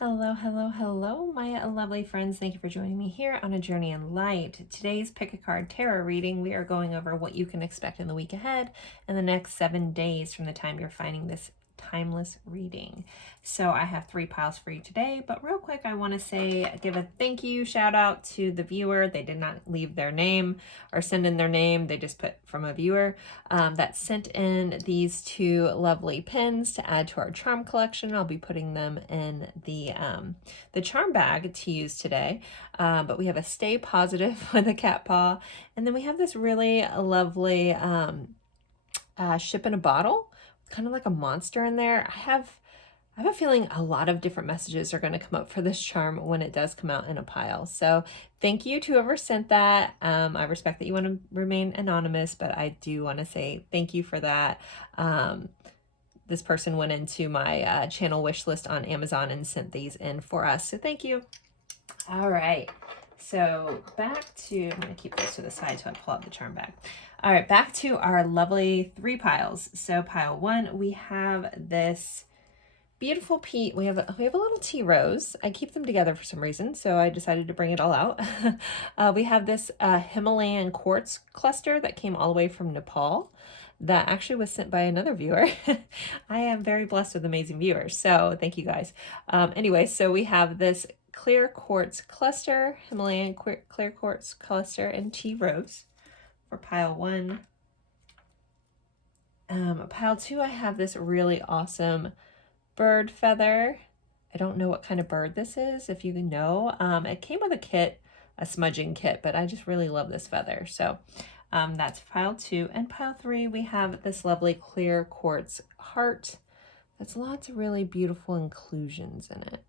Hello, hello, hello, my lovely friends. Thank you for joining me here on A Journey in Light. Today's Pick a Card Tarot reading, we are going over what you can expect in the week ahead and the next 7 days from the time you're finding this timeless reading. So I have 3 piles for you today, but real quick, I want to give a thank you shout out to the viewer. They did not leave their name or send in their name. They just put from a viewer that sent in these 2 lovely pins to add to our charm collection. I'll be putting them in the charm bag to use today. But we have a Stay Positive with a cat paw, and then we have this really lovely Ship in a Bottle, kind of like a monster in there. I have a feeling a lot of different messages are going to come up for this charm when it does come out in a pile. So thank you to whoever sent that. I respect that you want to remain anonymous, but I do want to say thank you for that. This person went into my channel wish list on Amazon and sent these in for us. So thank you. All right. So back to, I'm going to keep this to the side so I pull out the charm bag. All right, back to our lovely 3 piles. So pile 1, we have this beautiful peach. We have a little tea rose. I keep them together for some reason, so I decided to bring it all out. We have this Himalayan quartz cluster that came all the way from Nepal. That actually was sent by another viewer. I am very blessed with amazing viewers, so thank you guys. Anyway, so we have this clear quartz cluster, Himalayan clear quartz cluster, and tea rose for pile 1. Pile 2, I have this really awesome bird feather. I don't know what kind of bird this is, if you know. It came with a kit, a smudging kit, but I just really love this feather. So that's pile 2. And pile 3, we have this lovely clear quartz heart. That's lots of really beautiful inclusions in it.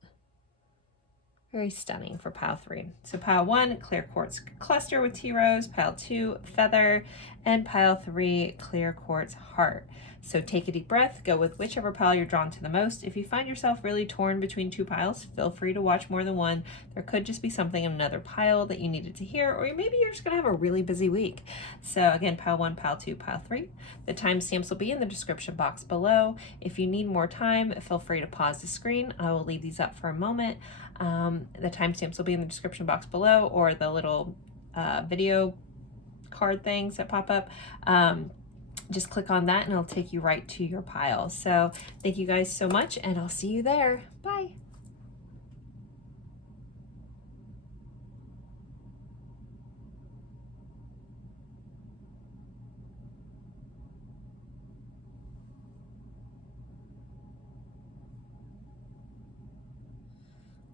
Very stunning for pile 3. So pile 1, clear quartz cluster with tea rose. Pile 2, feather. And pile 3, clear quartz heart. So take a deep breath, go with whichever pile you're drawn to the most. If you find yourself really torn between 2 piles, feel free to watch more than one. There could just be something in another pile that you needed to hear, or maybe you're just gonna have a really busy week. So again, pile 1, pile 2, pile 3. The timestamps will be in the description box below. If you need more time, feel free to pause the screen. I will leave these up for a moment. The timestamps will be in the description box below, or the little video card things that pop up. Just click on that and it'll take you right to your pile. So thank you guys so much, and I'll see you there. Bye.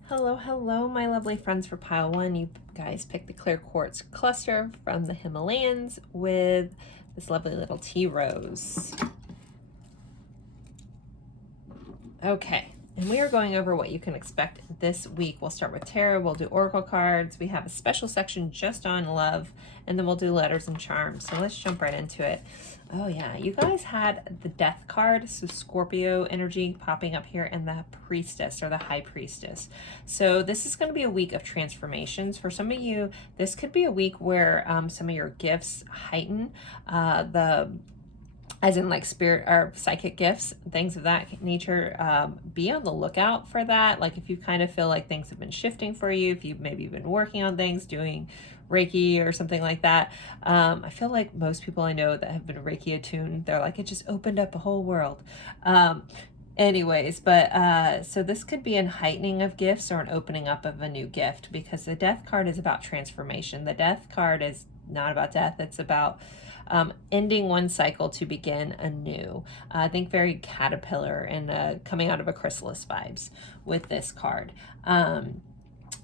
Hello, hello, my lovely friends. For pile 1, you guys picked the clear quartz cluster from the Himalayas with this lovely little tea rose. Okay, and we are going over what you can expect this week. We'll start with tarot, we'll do oracle cards, we have a special section just on love, and then we'll do letters and charms. So let's jump right into it. Oh yeah, you guys had the death card, so Scorpio energy popping up here, and the priestess or the high priestess. So this is going to be a week of transformations. For some of you, this could be a week where some of your gifts heighten, as in like spirit or psychic gifts, things of that nature. Be on the lookout for that. Like if you kind of feel like things have been shifting for you, if you've maybe been working on things, doing Reiki or something like that. I feel like most people I know that have been Reiki attuned, they're like, it just opened up a whole world. Anyways, but so this could be an heightening of gifts or an opening up of a new gift, because the death card is about transformation. The death card is not about death. It's about ending one cycle to begin a new. I think very caterpillar and coming out of a chrysalis vibes with this card.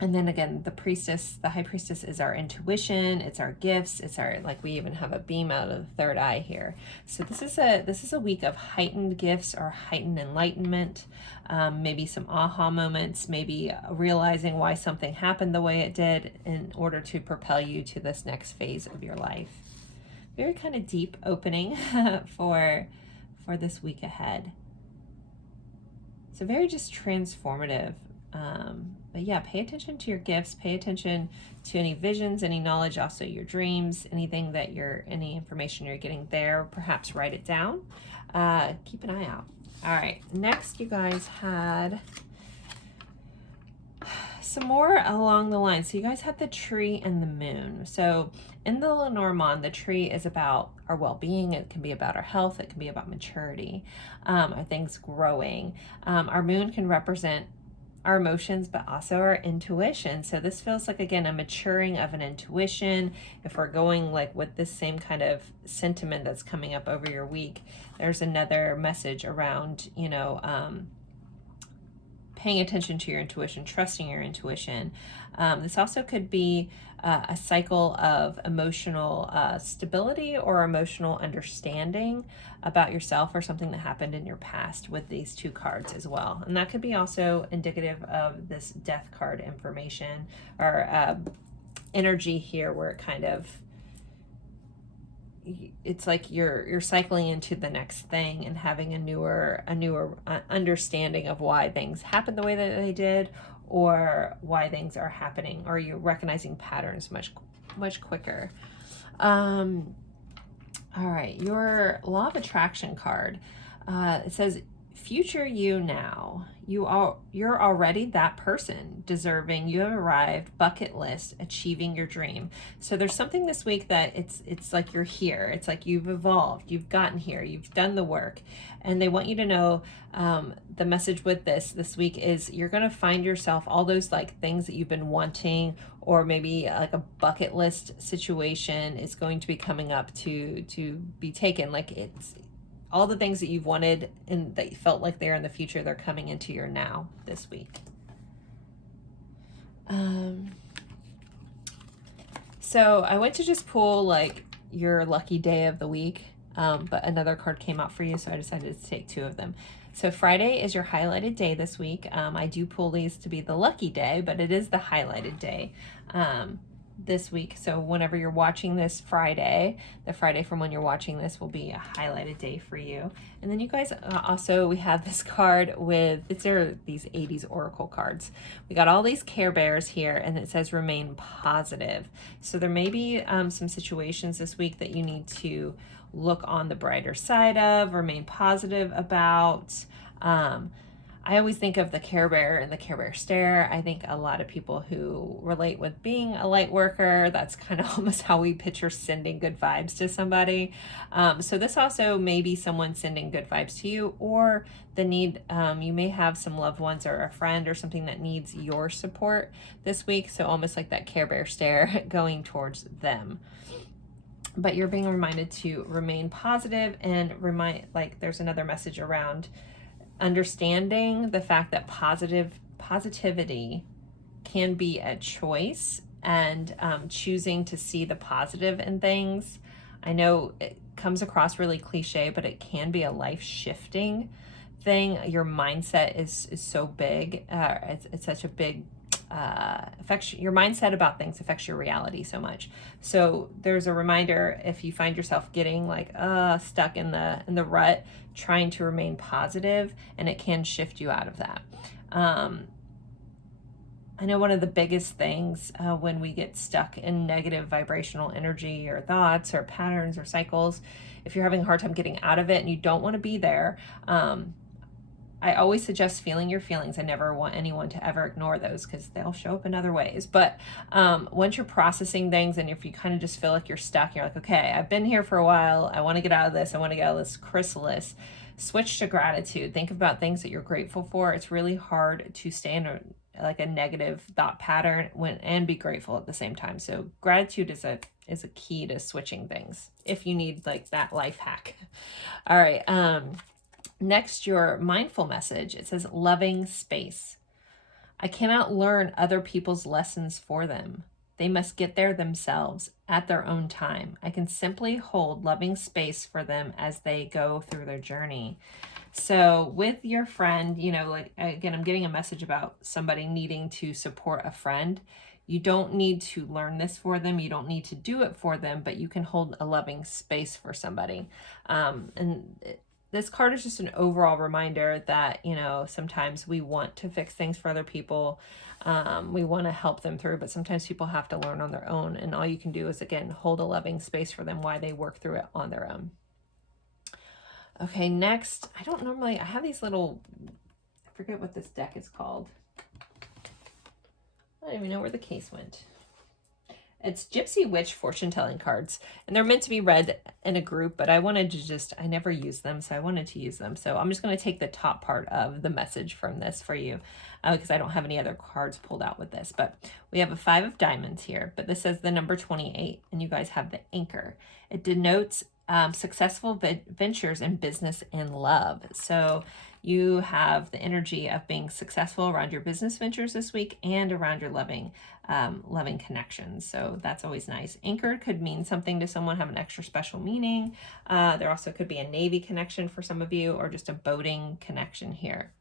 And then again, the priestess, the high priestess, is our intuition, it's our gifts, it's our, like, we even have a beam out of the third eye here. So this is a week of heightened gifts or heightened enlightenment, maybe some aha moments, maybe realizing why something happened the way it did in order to propel you to this next phase of your life. Very kind of deep opening for this week ahead. So very just transformative. But yeah, pay attention to your gifts, pay attention to any visions, any knowledge, also your dreams, anything that any information you're getting there, perhaps write it down. Keep an eye out. All right, next you guys had some more along the line. So you guys have the tree and the moon. So in the Lenormand, the tree is about our well-being. It can be about our health. It can be about maturity, or things growing. Our moon can represent our emotions, but also our intuition. So this feels like, again, a maturing of an intuition. If we're going like with this same kind of sentiment that's coming up over your week, there's another message around, you know, paying attention to your intuition, trusting your intuition. This also could be a cycle of emotional stability or emotional understanding about yourself or something that happened in your past with these two cards as well. And that could be also indicative of this death card information or energy here, where it kind of, it's like you're cycling into the next thing and having a newer understanding of why things happened the way that they did, or why things are happening, or you're recognizing patterns much quicker. All right, your law of attraction card, it says future you now. You're already that person, deserving. You have arrived, bucket list, achieving your dream. So there's something this week that it's like you're here. It's like you've evolved, you've gotten here, you've done the work, and they want you to know the message with this week is you're going to find yourself, all those like things that you've been wanting, or maybe like a bucket list situation is going to be coming up to be taken. Like it's all the things that you've wanted and that you felt like they're in the future, they're coming into your now this week. So I went to just pull like your lucky day of the week, but another card came out for you, so I decided to take two of them. So Friday is your highlighted day this week. I do pull these to be the lucky day, but it is the highlighted day this week. So whenever you're watching this Friday, the Friday from when you're watching this will be a highlighted day for you. And then you guys also, we have this card with, these 80s oracle cards. We got all these Care Bears here, and it says remain positive. So there may be some situations this week that you need to look on the brighter side of, remain positive about. I always think of the Care Bear and the Care Bear stare. I think a lot of people who relate with being a light worker, that's kind of almost how we picture sending good vibes to somebody. So this also may be someone sending good vibes to you, or the need, you may have some loved ones or a friend or something that needs your support this week. So almost like that Care Bear stare going towards them. But you're being reminded to remain positive and like there's another message around understanding the fact that positivity can be a choice, and choosing to see the positive in things. I know it comes across really cliche, but it can be a life-shifting thing. Your mindset is so big. It's such a big your mindset about things affects your reality so much. So there's a reminder, if you find yourself getting like stuck in the rut, trying to remain positive, and it can shift you out of that. I know one of the biggest things when we get stuck in negative vibrational energy or thoughts or patterns or cycles, if you're having a hard time getting out of it and you don't want to be there, I always suggest feeling your feelings. I never want anyone to ever ignore those because they'll show up in other ways. But once you're processing things, and if you kind of just feel like you're stuck, you're like, okay, I've been here for a while. I want to get out of this. I want to get out of this chrysalis. Switch to gratitude. Think about things that you're grateful for. It's really hard to stay in a negative thought pattern and be grateful at the same time. So gratitude is a key to switching things if you need like that life hack. All right. Next, your mindful message. It says loving space. I cannot learn other people's lessons for them. They must get there themselves at their own time. I can simply hold loving space for them as they go through their journey. So with your friend, you know, like, again, I'm getting a message about somebody needing to support a friend. You don't need to learn this for them. You don't need to do it for them, but you can hold a loving space for somebody. This card is just an overall reminder that, you know, sometimes we want to fix things for other people. We want to help them through, but sometimes people have to learn on their own. And all you can do is, again, hold a loving space for them while they work through it on their own. Okay, next, I have these little, I forget what this deck is called. I don't even know where the case went. It's Gypsy Witch fortune telling cards, and they're meant to be read in a group, but I wanted to I never use them, so I wanted to use them. So I'm just going to take the top part of the message from this for you, because I don't have any other cards pulled out with this. But we have a 5 of diamonds here, but this says the number 28, and you guys have the anchor. It denotes successful ventures in business and love. So you have the energy of being successful around your business ventures this week and around your loving connections. So that's always nice. Anchored could mean something to someone, have an extra special meaning. There also could be a Navy connection for some of you, or just a boating connection here.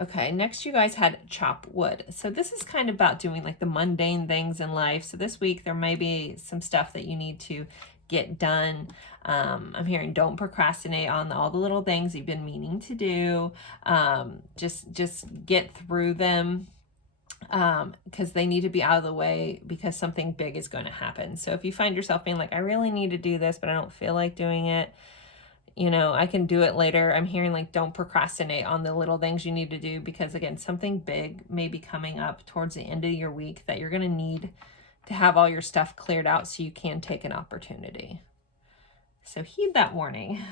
Okay, next you guys had chop wood. So this is kind of about doing like the mundane things in life. So this week there may be some stuff that you need to get done. I'm hearing don't procrastinate on all the little things you've been meaning to do. Just get through them, because they need to be out of the way, because something big is going to happen. So if you find yourself being like, I really need to do this, but I don't feel like doing it, you know, I can do it later. I'm hearing like, don't procrastinate on the little things you need to do, because again, something big may be coming up towards the end of your week that you're going to need to have all your stuff cleared out so you can take an opportunity. So heed that warning,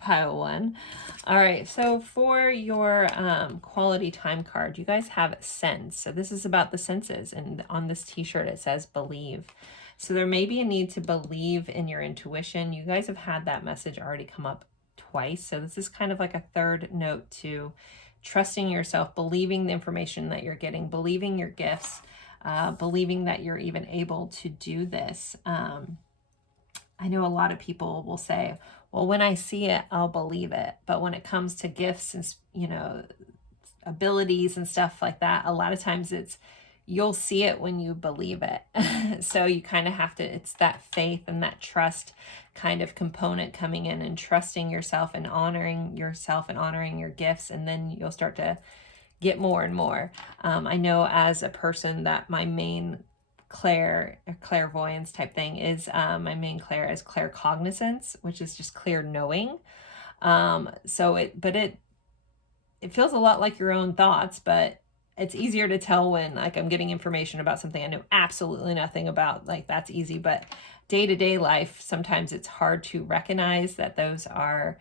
pile 1. All right, so for your quality time card, you guys have sense. So this is about the senses, and on this t-shirt it says believe. So there may be a need to believe in your intuition. You guys have had that message already come up twice. So this is kind of like a third note to trusting yourself, believing the information that you're getting, believing your gifts, believing that you're even able to do this. I know a lot of people will say, well, when I see it, I'll believe it. But when it comes to gifts and, you know, abilities and stuff like that, a lot of times you'll see it when you believe it. So you kind of have to, it's that faith and that trust kind of component coming in, and trusting yourself and honoring your gifts. And then you'll start to get more and more. I know as a person that my main clairvoyance type thing is, my main clair is claircognizance, which is just clear knowing. So it feels a lot like your own thoughts, but it's easier to tell when like I'm getting information about something I know absolutely nothing about. Like that's easy, but day-to-day life, sometimes it's hard to recognize that those are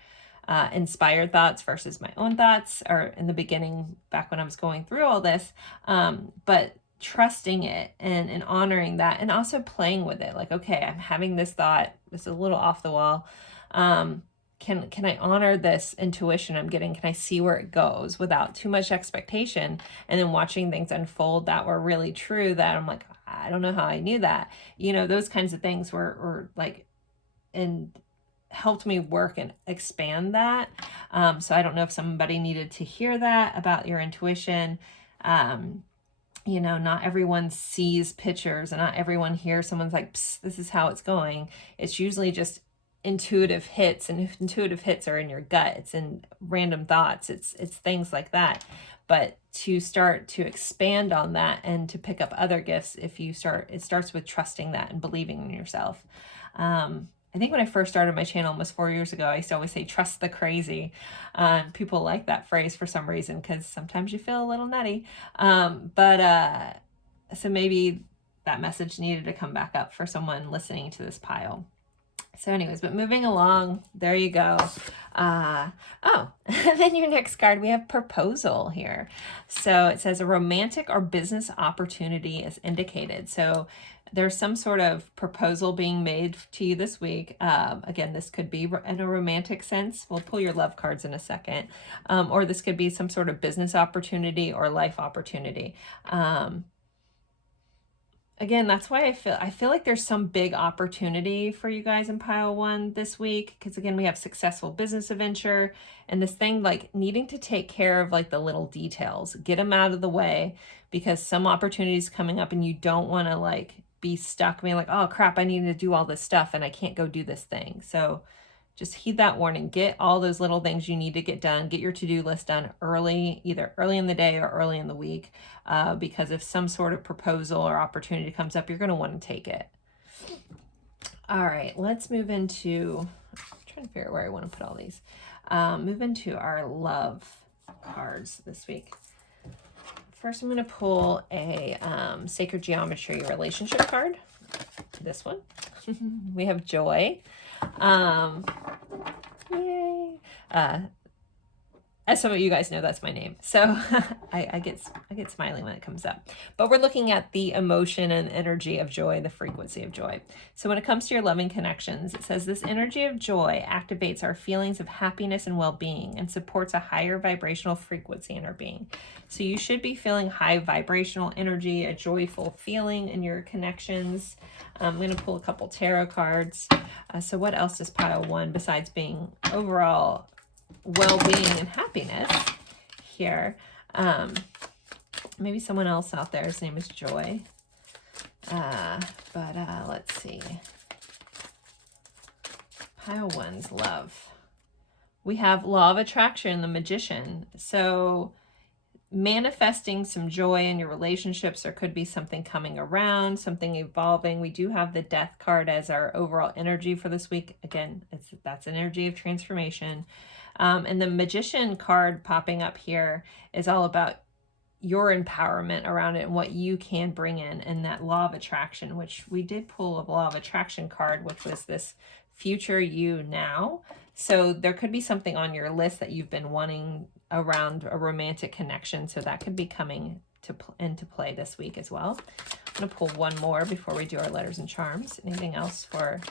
inspired thoughts versus my own thoughts, or in the beginning, back when I was going through all this. But trusting it and honoring that, and also playing with it. Like, okay, I'm having this thought, it's a little off the wall. Can I honor this intuition I'm getting? Can I see where it goes without too much expectation? And then watching things unfold that were really true, that I'm like, I don't know how I knew that. You know, those kinds of things were like, and helped me work and expand that. So I don't know if somebody needed to hear that about your intuition. You know, not everyone sees pictures, and not everyone hears someone's like, this is how it's going. It's usually just intuitive hits, and if intuitive hits are in your gut, it's in random thoughts, it's things like that. But to start to expand on that and to pick up other gifts, it starts with trusting that and believing in yourself. I think when I first started my channel almost 4 years ago, I used to always say, trust the crazy. People like that phrase for some reason, because sometimes you feel a little nutty. So maybe that message needed to come back up for someone listening to this pile. So anyways, but moving along, there you go. Then your next card, we have proposal here. So it says a romantic or business opportunity is indicated. So there's some sort of proposal being made to you this week. Again, this could be in a romantic sense. We'll pull your love cards in a second. Or this could be some sort of business opportunity or life opportunity. Again, that's why I feel like there's some big opportunity for you guys in pile 1 this week, because again, we have successful business adventure, and this thing like needing to take care of like the little details, get them out of the way, because some opportunities coming up and you don't want to like be stuck being like, oh crap, I need to do all this stuff and I can't go do this thing. So just heed that warning. Get all those little things you need to get done. Get your to-do list done early, either early in the day or early in the week, because if some sort of proposal or opportunity comes up, you're going to want to take it. All right, let's move into, I'm trying to figure out where I want to put all these. Move into our love cards this week. First, I'm going to pull a Sacred Geometry relationship card. This one. We have joy. Yay. As some of you guys know, that's my name. So I get smiling when it comes up. But we're looking at the emotion and energy of joy, the frequency of joy. So when it comes to your loving connections, it says this energy of joy activates our feelings of happiness and well-being and supports a higher vibrational frequency in our being. So you should be feeling high vibrational energy, a joyful feeling in your connections. I'm going to pull a couple tarot cards. So what else does pile 1 besides being overall well-being and happiness here? Maybe someone else out there, his name is Joy. Let's see. Pile 1's love. We have Law of Attraction, the Magician. So manifesting some joy in your relationships. There could be something coming around, something evolving. We do have the Death card as our overall energy for this week. Again, that's energy of transformation. And the Magician card popping up here is all about your empowerment around it and what you can bring in, and that Law of Attraction, which we did pull a Law of Attraction card, which was this future you now. So there could be something on your list that you've been wanting around a romantic connection. So that could be coming into play this week as well. I'm going to pull one more before we do our letters and charms. Anything else for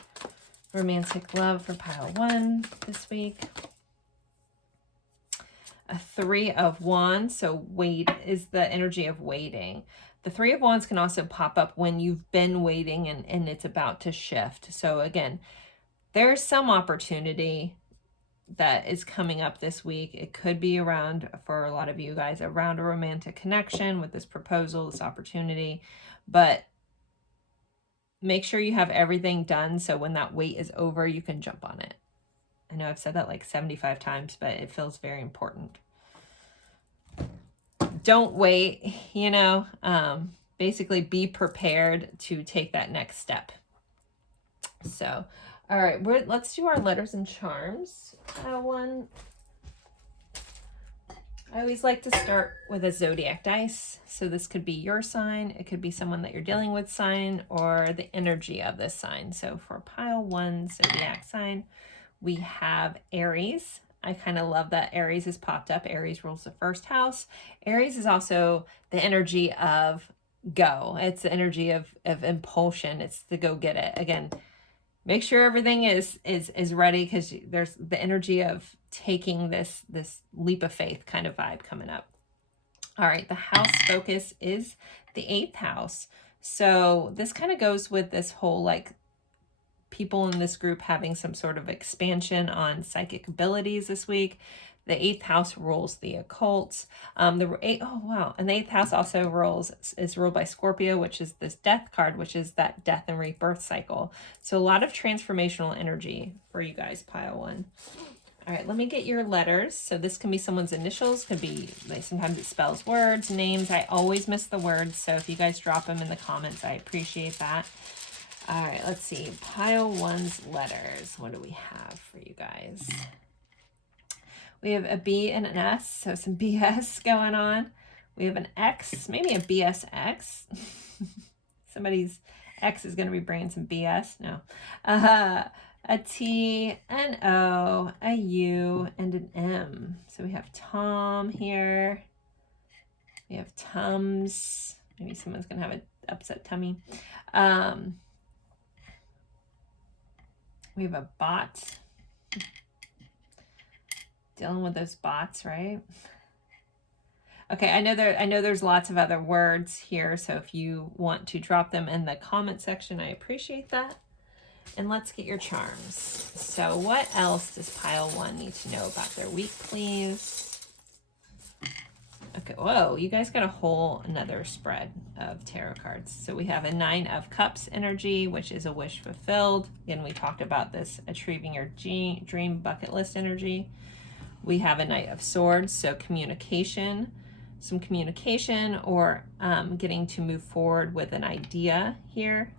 romantic love for pile 1 this week? A 3 of Wands. So wait is the energy of waiting. The 3 of Wands can also pop up when you've been waiting and it's about to shift. So again, there's some opportunity that is coming up this week. It could be around, for a lot of you guys, around a romantic connection with this proposal, this opportunity. But make sure you have everything done so when that wait is over, you can jump on it. I know I've said that like 75 times, but it feels very important. Don't wait, basically be prepared to take that next step. So, all right, let's do our letters and charms. One. I always like to start with a zodiac dice. So this could be your sign, it could be someone that you're dealing with sign, or the energy of this sign. So for pile 1 zodiac sign, we have Aries. I kind of love that Aries has popped up. Aries rules the first house. Aries is also the energy of go. It's the energy of impulsion. It's the go get it. Again, make sure everything is ready, because there's the energy of taking this leap of faith kind of vibe coming up. All right, the house focus is the 8th house. So this kind of goes with this whole like people in this group having some sort of expansion on psychic abilities this week. The 8th house rules the occult. And the 8th house also is ruled by Scorpio, which is this death card, which is that death and rebirth cycle. So a lot of transformational energy for you guys, pile 1. All right, let me get your letters. So this can be someone's initials, could be, sometimes it spells words, names. I always miss the words, so if you guys drop them in the comments, I appreciate that. All right, let's see. Pile 1's letters. What do we have for you guys? We have a B and an S, so some BS going on. We have an X, maybe a BSX. Somebody's X is going to be bringing some BS. No. A T, an O, a U, and an M. So we have Tom here. We have Tums. Maybe someone's going to have an upset tummy. We have a bot. Dealing with those bots, right? Okay, I know there's lots of other words here, so if you want to drop them in the comment section, I appreciate that. And let's get your charms. So what else does pile 1 need to know about their week, please? Okay, whoa, you guys got a whole another spread of tarot cards. So we have a 9 of Cups energy, which is a wish fulfilled. Again, we talked about this achieving your dream bucket list energy. We have a Knight of Swords, so communication, some communication or getting to move forward with an idea here.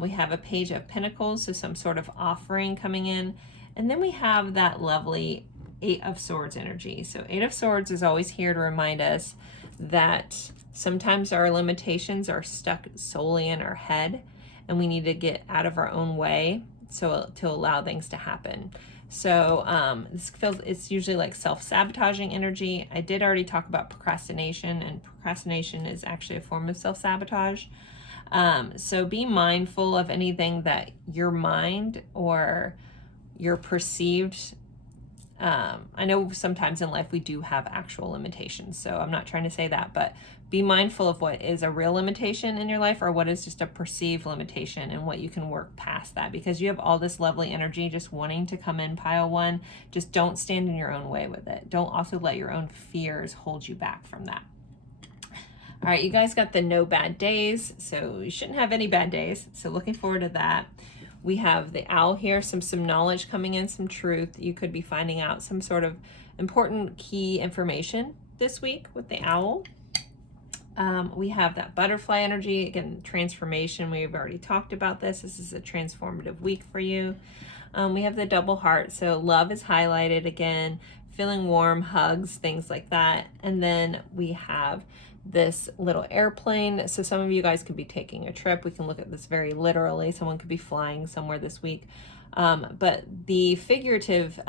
We have a Page of Pentacles, so some sort of offering coming in. And then we have that lovely 8 of Swords energy. So 8 of Swords is always here to remind us that sometimes our limitations are stuck solely in our head, and we need to get out of our own way so to allow things to happen. So this feels, it's usually like self-sabotaging energy. I did already talk about procrastination, and procrastination is actually a form of self-sabotage. So be mindful of anything that your mind or your perceived, I know sometimes in life we do have actual limitations, so I'm not trying to say that, but be mindful of what is a real limitation in your life or what is just a perceived limitation, and what you can work past that, because you have all this lovely energy just wanting to come in, pile one. Just don't stand in your own way with it. Don't also let your own fears hold you back from that. All right, you guys got the no bad days, so you shouldn't have any bad days. So looking forward to that. We have the owl here, some knowledge coming in, some truth. You could be finding out some sort of important key information this week with the owl. We have that butterfly energy, again, transformation. We've already talked about this. This is a transformative week for you. We have the double heart, so love is highlighted again, feeling warm, hugs, things like that. And then we have this little airplane. So some of you guys could be taking a trip. We can look at this very literally. Someone could be flying somewhere this week. But the figurative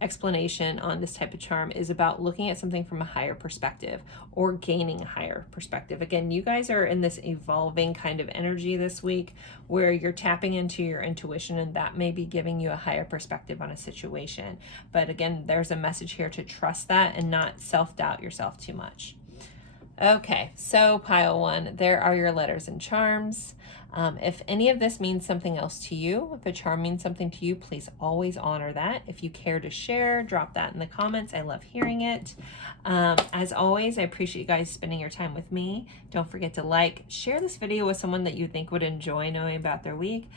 explanation on this type of charm is about looking at something from a higher perspective or gaining a higher perspective. Again, you guys are in this evolving kind of energy this week where you're tapping into your intuition, and that may be giving you a higher perspective on a situation. But again, there's a message here to trust that and not self-doubt yourself too much. Okay, so pile one, there are your letters and charms. If any of this means something else to you, if a charm means something to you, please always honor that. If you care to share, drop that in the comments. I love hearing it. As always, I appreciate you guys spending your time with me. Don't forget to like, share this video with someone that you think would enjoy knowing about their week.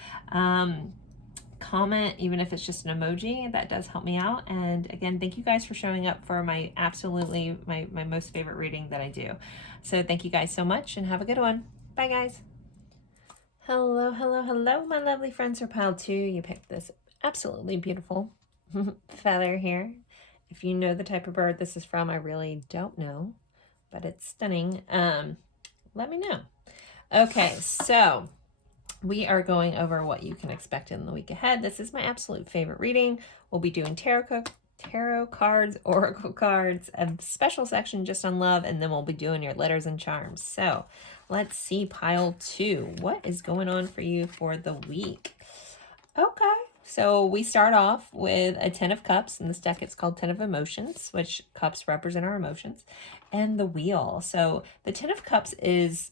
Comment, even if it's just an emoji, that does help me out. And again, thank you guys for showing up for my my most favorite reading that I do. So thank you guys so much, and have a good one. Bye guys. Hello, hello, hello, my lovely friends for pile two. You picked this absolutely beautiful feather here. If you know the type of bird this is from, I really don't know, but it's stunning. Let me know. Okay, so we are going over what you can expect in the week ahead. This is my absolute favorite reading. We'll be doing tarot cards, oracle cards, a special section just on love, and then we'll be doing your letters and charms. So let's see pile two. What is going on for you for the week? Okay, so we start off with a 10 of cups. In this deck, it's called 10 of emotions, which cups represent our emotions, and the wheel. So the 10 of cups is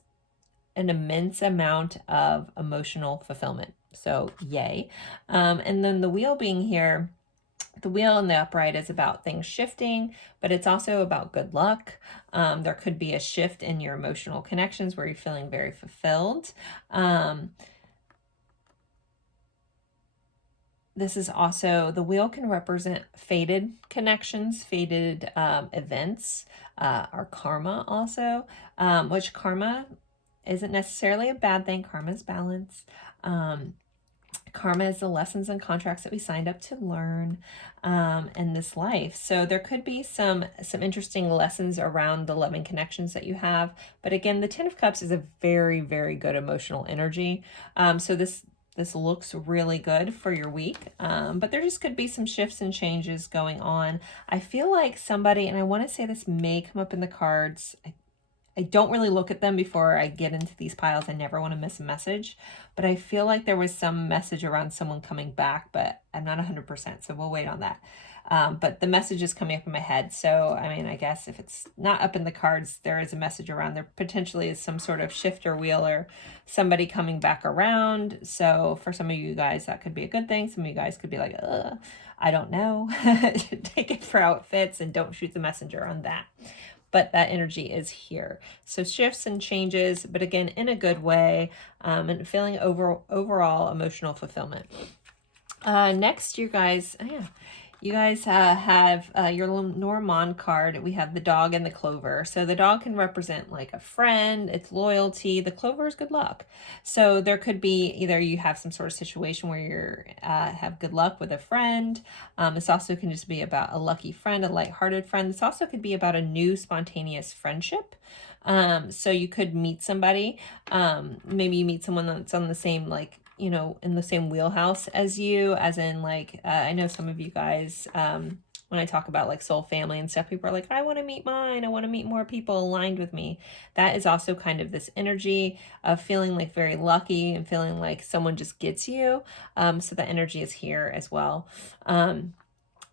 an immense amount of emotional fulfillment. So yay. And then the wheel being here, the wheel in the upright is about things shifting, but it's also about good luck. There could be a shift in your emotional connections where you're feeling very fulfilled. This is also, the wheel can represent faded connections, faded events, or karma also, which karma isn't necessarily a bad thing. Karma is balance. Karma is the lessons and contracts that we signed up to learn in this life. So there could be some interesting lessons around the loving connections that you have. But again, the 10 of Cups is a very, very good emotional energy. So this looks really good for your week, but there just could be some shifts and changes going on. I feel like somebody, and I want to say this may come up in the cards, I don't really look at them before I get into these piles. I never want to miss a message, but I feel like there was some message around someone coming back, but I'm not 100%, so we'll wait on that. But the message is coming up in my head. So, I mean, I guess if it's not up in the cards, there is a message around. There potentially is some sort of shift or wheel or somebody coming back around. So for some of you guys, that could be a good thing. Some of you guys could be like, I don't know. Take it for how it fits and don't shoot the messenger on that. But that energy is here. So shifts and changes, but again, in a good way, and feeling overall emotional fulfillment. Next, you guys, You guys have your Lenormand card. We have the dog and the clover. So the dog can represent like a friend, it's loyalty. The clover is good luck. So there could be either you have some sort of situation where you're have good luck with a friend. This also can just be about a lucky friend, a lighthearted friend. This also could be about a new spontaneous friendship. So you could meet somebody. Maybe you meet someone that's on the same in the same wheelhouse as you, as in like, I know some of you guys, when I talk about like soul family and stuff, people are like, I want to meet mine. I want to meet more people aligned with me. That is also kind of this energy of feeling like very lucky and feeling like someone just gets you. So the energy is here as well.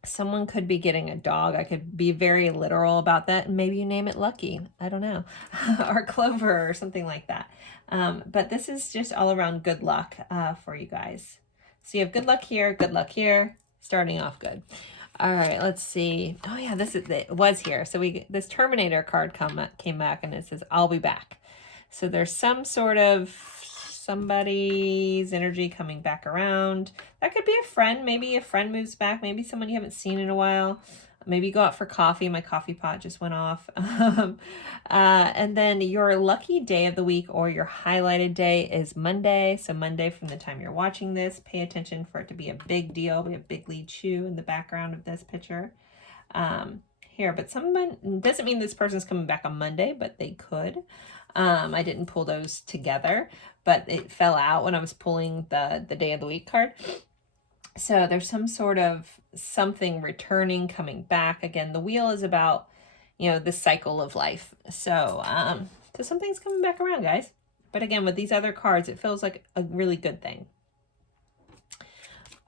Someone could be getting a dog. I could be very literal about that. And maybe you name it Lucky. I don't know. Or Clover or something like that. But this is just all around good luck for you guys. So you have good luck here, starting off good. All right, let's see. Oh yeah, it was here. So this Terminator card came back and it says, I'll be back. So there's some sort of somebody's energy coming back around. That could be a friend. Maybe a friend moves back. Maybe someone you haven't seen in a while. Maybe you go out for coffee. My coffee pot just went off. And then your lucky day of the week or your highlighted day is Monday. So Monday from the time you're watching this, pay attention for it to be a big deal. We have Big Lee Chew in the background of this picture. Here, but someone doesn't mean this person's coming back on Monday, but they could. I didn't pull those together, but it fell out when I was pulling the day of the week card. So there's some sort of something returning, coming back. Again, the wheel is about, the cycle of life. So, so something's coming back around, guys. But again, with these other cards, it feels like a really good thing.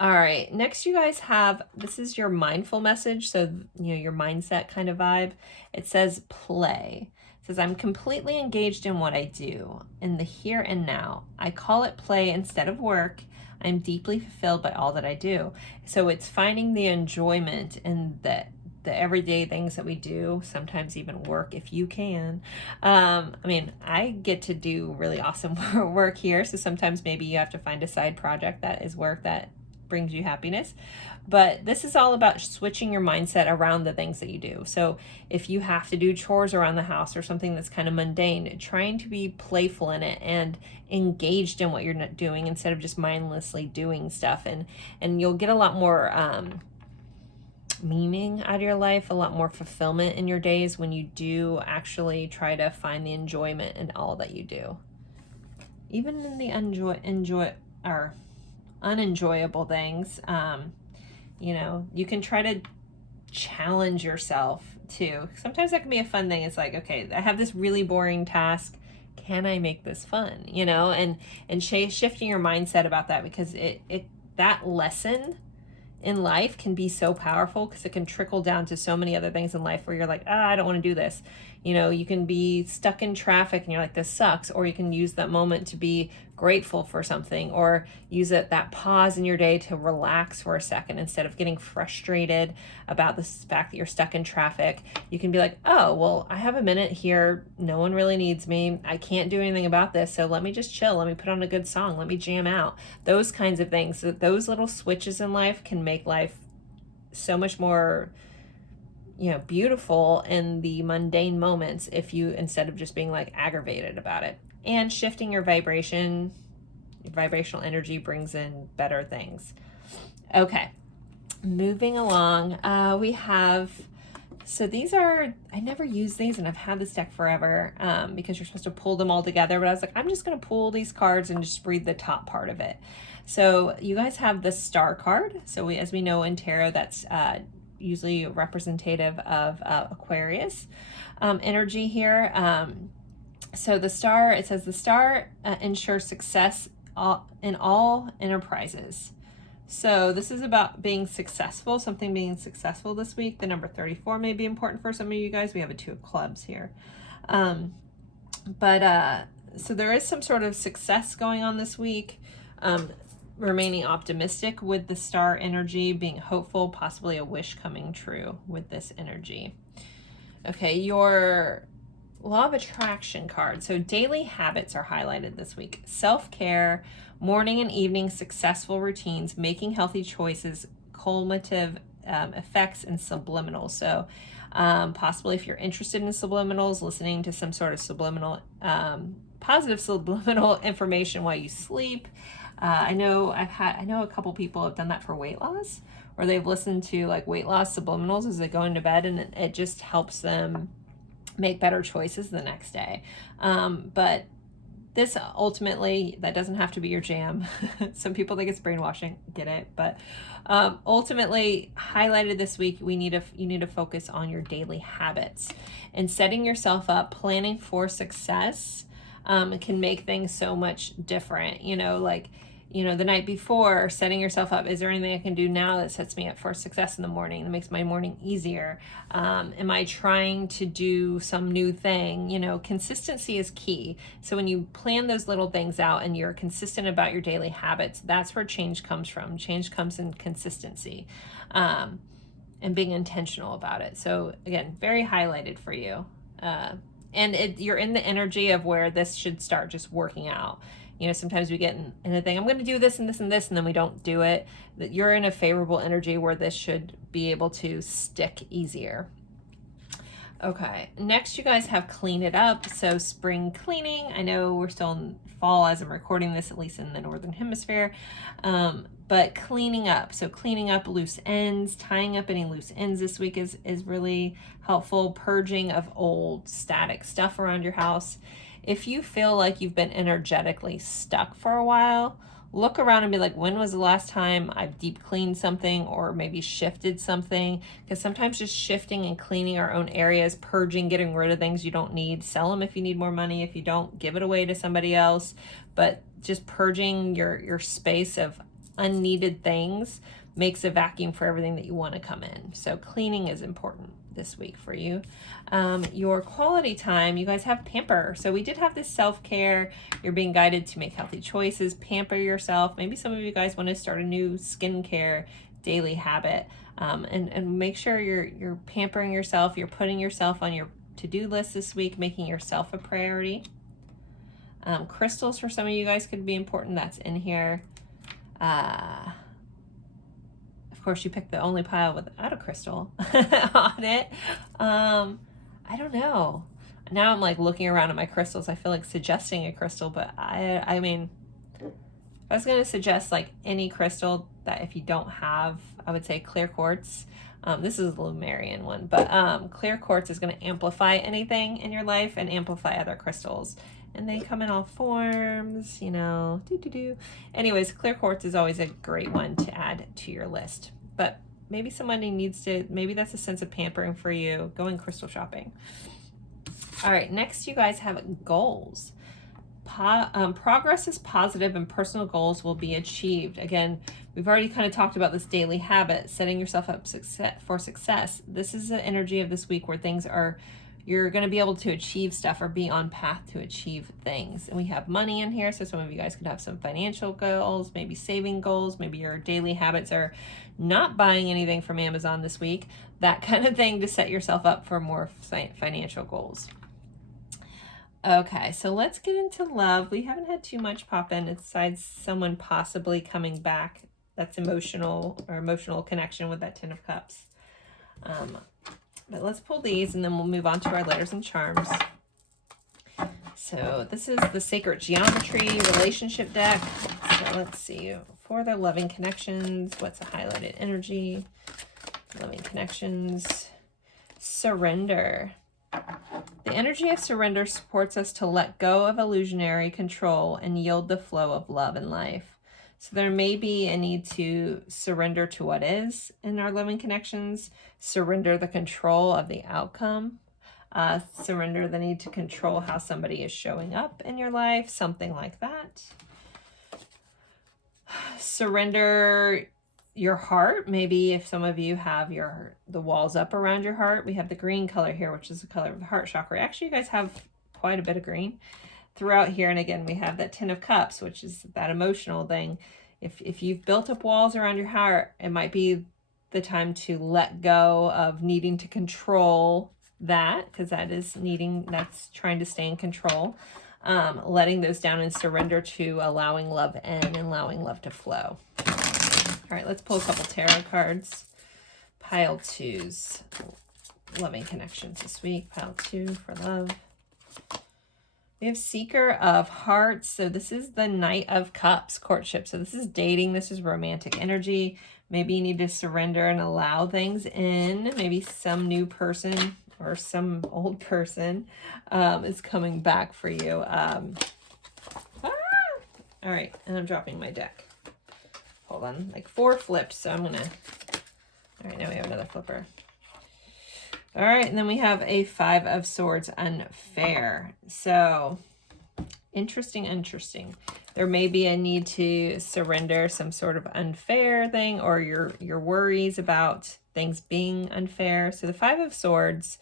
All right, next you guys have, this is your mindful message. So, your mindset kind of vibe. It says play. It says, I'm completely engaged in what I do in the here and now. I call it play instead of work. I'm deeply fulfilled by all that I do. So it's finding the enjoyment in the everyday things that we do, sometimes even work if you can. I get to do really awesome work here. So sometimes maybe you have to find a side project that is work that brings you happiness. But this is all about switching your mindset around the things that you do. So if you have to do chores around the house or something that's kind of mundane, trying to be playful in it and engaged in what you're not doing instead of just mindlessly doing stuff. And you'll get a lot more meaning out of your life, a lot more fulfillment in your days when you do actually try to find the enjoyment in all that you do. Even in the unenjoyable things, you can try to challenge yourself too. Sometimes that can be a fun thing. It's like, okay, I have this really boring task. Can I make this fun? And shifting your mindset about that, because that lesson in life can be so powerful because it can trickle down to so many other things in life where you're like, I don't want to do this. You can be stuck in traffic and you're like, this sucks. Or you can use that moment to be grateful for something, or use that pause in your day to relax for a second instead of getting frustrated about the fact that you're stuck in traffic. You can be like, oh, well, I have a minute here. No one really needs me. I can't do anything about this. So let me just chill. Let me put on a good song. Let me jam out. Those kinds of things. So those little switches in life can make life so much more beautiful in the mundane moments if you, instead of just being like aggravated about it. And shifting your vibrational energy brings in better things. Okay, moving along, we have, so these are, I never use these and I've had this deck forever because you're supposed to pull them all together, but I was like, I'm just going to pull these cards and just read the top part of it. So you guys have the Star card. So as we know in tarot, that's usually representative of Aquarius energy here. So the star, it says the star ensures success in all enterprises. So this is about being successful, something being successful this week. The number 34 may be important for some of you guys. We have a 2 of clubs here. So there is some sort of success going on this week. Remaining optimistic with the star energy, being hopeful, possibly a wish coming true with this energy. Okay, your Law of Attraction card. So daily habits are highlighted this week. Self-care, morning and evening successful routines, making healthy choices, cumulative effects and subliminals. So possibly if you're interested in subliminals, listening to some sort of subliminal, positive subliminal information while you sleep. I know a couple people have done that for weight loss, where they've listened to like weight loss subliminals as they go into bed, and it just helps them make better choices the next day. But this ultimately, that doesn't have to be your jam. Some people think it's brainwashing, get it? But ultimately, highlighted this week, you need to focus on your daily habits and setting yourself up, planning for success. Can make things so much different. The night before, setting yourself up, is there anything I can do now that sets me up for success in the morning, that makes my morning easier? Am I trying to do some new thing? Consistency is key. So when you plan those little things out and you're consistent about your daily habits, that's where change comes from. Change comes in consistency, and being intentional about it. So again, very highlighted for you. And you're in the energy of where this should start just working out. Sometimes we get in a thing, I'm going to do this and this and this, and then we don't do it. That you're in a favorable energy where this should be able to stick easier. Okay, next you guys have clean it up. So spring cleaning. I know we're still in fall as I'm recording this, at least in the Northern Hemisphere. But cleaning up. So cleaning up loose ends, tying up any loose ends this week is really helpful. Purging of old static stuff around your house. If you feel like you've been energetically stuck for a while, look around and be like, when was the last time I've deep cleaned something or maybe shifted something? Because sometimes just shifting and cleaning our own areas, purging, getting rid of things you don't need, sell them if you need more money. If you don't, give it away to somebody else. But just purging your space of unneeded things makes a vacuum for everything that you want to come in. So cleaning is important this week for you. Your quality time, you guys have pamper. So we did have this self-care. You're being guided to make healthy choices, pamper yourself. Maybe some of you guys want to start a new skincare daily habit, and make sure you're pampering yourself. You're putting yourself on your to-do list this week, making yourself a priority. Crystals for some of you guys could be important. That's in here. Of course, you picked the only pile without a crystal on it. I don't know. Now I'm like looking around at my crystals. I feel like suggesting a crystal, but I mean, I was going to suggest like any crystal that if you don't have, I would say clear quartz. This is the Lumerian one, but clear quartz is going to amplify anything in your life and amplify other crystals. And they come in all forms, Anyways, clear quartz is always a great one to add to your list. But maybe somebody maybe that's a sense of pampering for you, going crystal shopping. All right, next you guys have goals. Progress is positive and personal goals will be achieved. Again, we've already kind of talked about this daily habit, setting yourself up for success. This is the energy of this week where you're going to be able to achieve stuff or be on path to achieve things. And we have money in here, so some of you guys could have some financial goals, maybe saving goals, maybe your daily habits are not buying anything from Amazon this week, that kind of thing, to set yourself up for more financial goals. Okay, so let's get into love. We haven't had too much pop in besides someone possibly coming back. That's emotional connection with that Ten of Cups. But let's pull these and then we'll move on to our letters and charms. So this is the Sacred Geometry relationship deck. So let's see. For the loving connections, what's a highlighted energy? Loving connections. Surrender. The energy of surrender supports us to let go of illusionary control and yield the flow of love in life. So there may be a need to surrender to what is in our loving connections, surrender the control of the outcome, surrender the need to control how somebody is showing up in your life, something like that. Surrender your heart. Maybe if some of you have the walls up around your heart, we have the green color here, which is the color of the heart chakra. Actually, you guys have quite a bit of green throughout here. And again, we have that Ten of Cups, which is that emotional thing. If you've built up walls around your heart, it might be the time to let go of needing to control that, because that's trying to stay in control. Letting those down and surrender to allowing love in and allowing love to flow. All right, let's pull a couple tarot cards. Pile 2's loving connections this week. Pile 2 for love. We have Seeker of Hearts. So this is the Knight of Cups, courtship. So this is dating. This is romantic energy. Maybe you need to surrender and allow things in. Maybe some new person or some old person is coming back for you. All right, and I'm dropping my deck. Hold on, like 4 flipped, so I'm gonna, all right, now we have another flipper. All right, and then we have a 5 of Swords, unfair. So interesting. There may be a need to surrender some sort of unfair thing, or your worries about things being unfair. So the 5 of Swords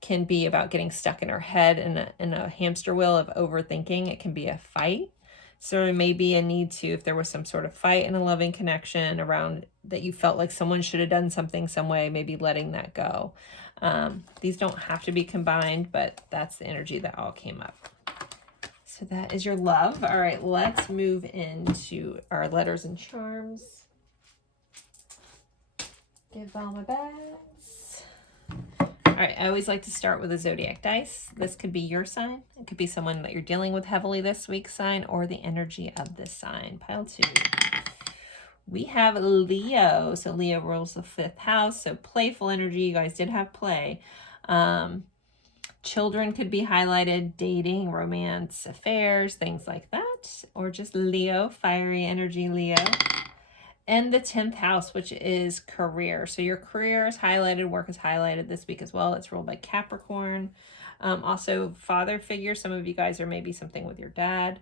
can be about getting stuck in our head in a hamster wheel of overthinking. It can be a fight. So there may be a need to, if there was some sort of fight in a loving connection around that you felt like someone should have done something some way, maybe letting that go. These don't have to be combined, but that's the energy that all came up. So that is your love. All right, let's move into our letters and charms. Give all my bags. All right, I always like to start with a zodiac dice. This could be your sign. It could be someone that you're dealing with heavily this week sign, or the energy of this sign. Pile 2. We have Leo. So Leo rules the 5th house. So playful energy. You guys did have play. Children could be highlighted. Dating, romance, affairs, things like that. Or just Leo, fiery energy Leo. And the 10th house, which is career. So your career is highlighted, work is highlighted this week as well. It's ruled by Capricorn. Also, father figure. Some of you guys are maybe something with your dad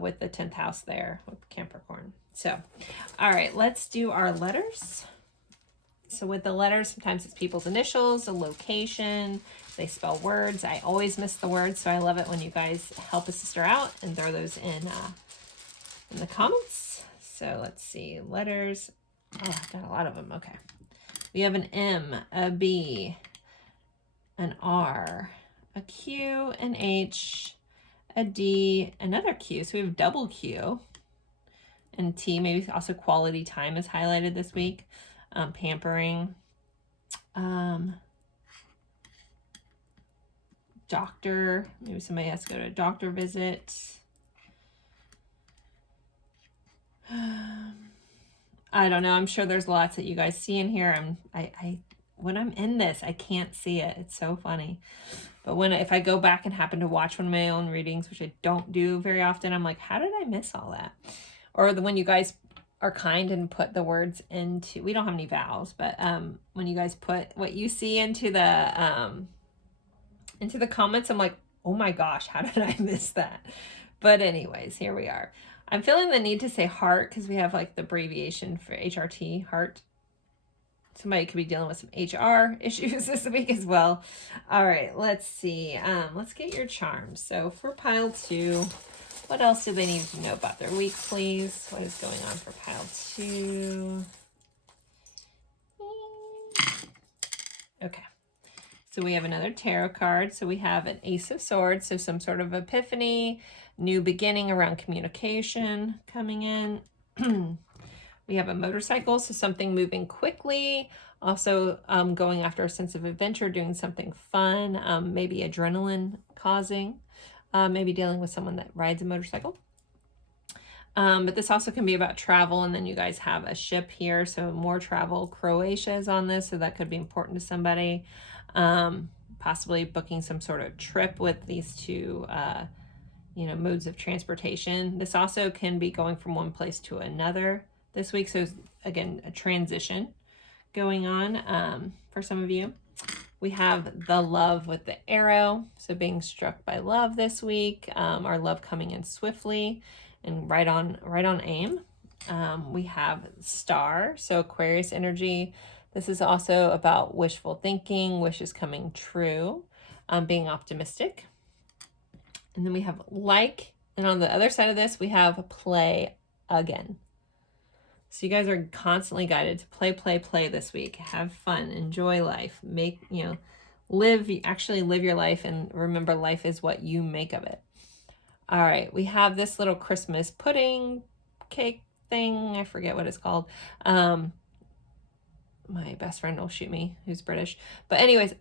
with the 10th house there with Capricorn. So, all right, let's do our letters. So with the letters, sometimes it's people's initials, a location, they spell words. I always miss the words, so I love it when you guys help a sister out and throw those in the comments. So let's see, letters. Oh, I've got a lot of them. Okay. We have an M, a B, an R, a Q, an H, a D, another Q. So we have double Q and T. Maybe also quality time is highlighted this week. Pampering. Doctor. Maybe somebody has to go to a doctor visit. I don't know. I'm sure there's lots that you guys see in here. When I'm in this, I can't see it. It's so funny. But if I go back and happen to watch one of my own readings, which I don't do very often, I'm like, how did I miss all that? Or when you guys are kind and put the words into, we don't have any vowels, but when you guys put what you see into the comments, I'm like, oh my gosh, how did I miss that? But anyways, here we are. I'm feeling the need to say heart because we have like the abbreviation for HRT, heart. Somebody could be dealing with some HR issues this week as well. All right, let's see. Let's get your charms. So for pile 2, what else do they need to know about their week, please? What is going on for pile 2? Okay. So we have another tarot card. So we have an Ace of Swords. So some sort of epiphany, new beginning around communication coming in. We have a motorcycle. So something moving quickly. Also going after a sense of adventure, doing something fun, maybe adrenaline causing, maybe dealing with someone that rides a motorcycle. But this also can be about travel. And then you guys have a ship here. So more travel. Croatia is on this. So that could be important to somebody. Possibly booking some sort of trip with these two, modes of transportation. This also can be going from one place to another this week. So again, a transition going on for some of you. We have the love with the arrow. So being struck by love this week, our love coming in swiftly and right on aim. We have star. So Aquarius energy. This is also about wishful thinking, wishes coming true, being optimistic. And then we have like, and on the other side of this, we have play again. So you guys are constantly guided to play this week. Have fun, enjoy life, actually live your life, and remember life is what you make of it. All right, we have this little Christmas pudding cake thing. I forget what it's called. my best friend will shoot me, who's British. But anyways,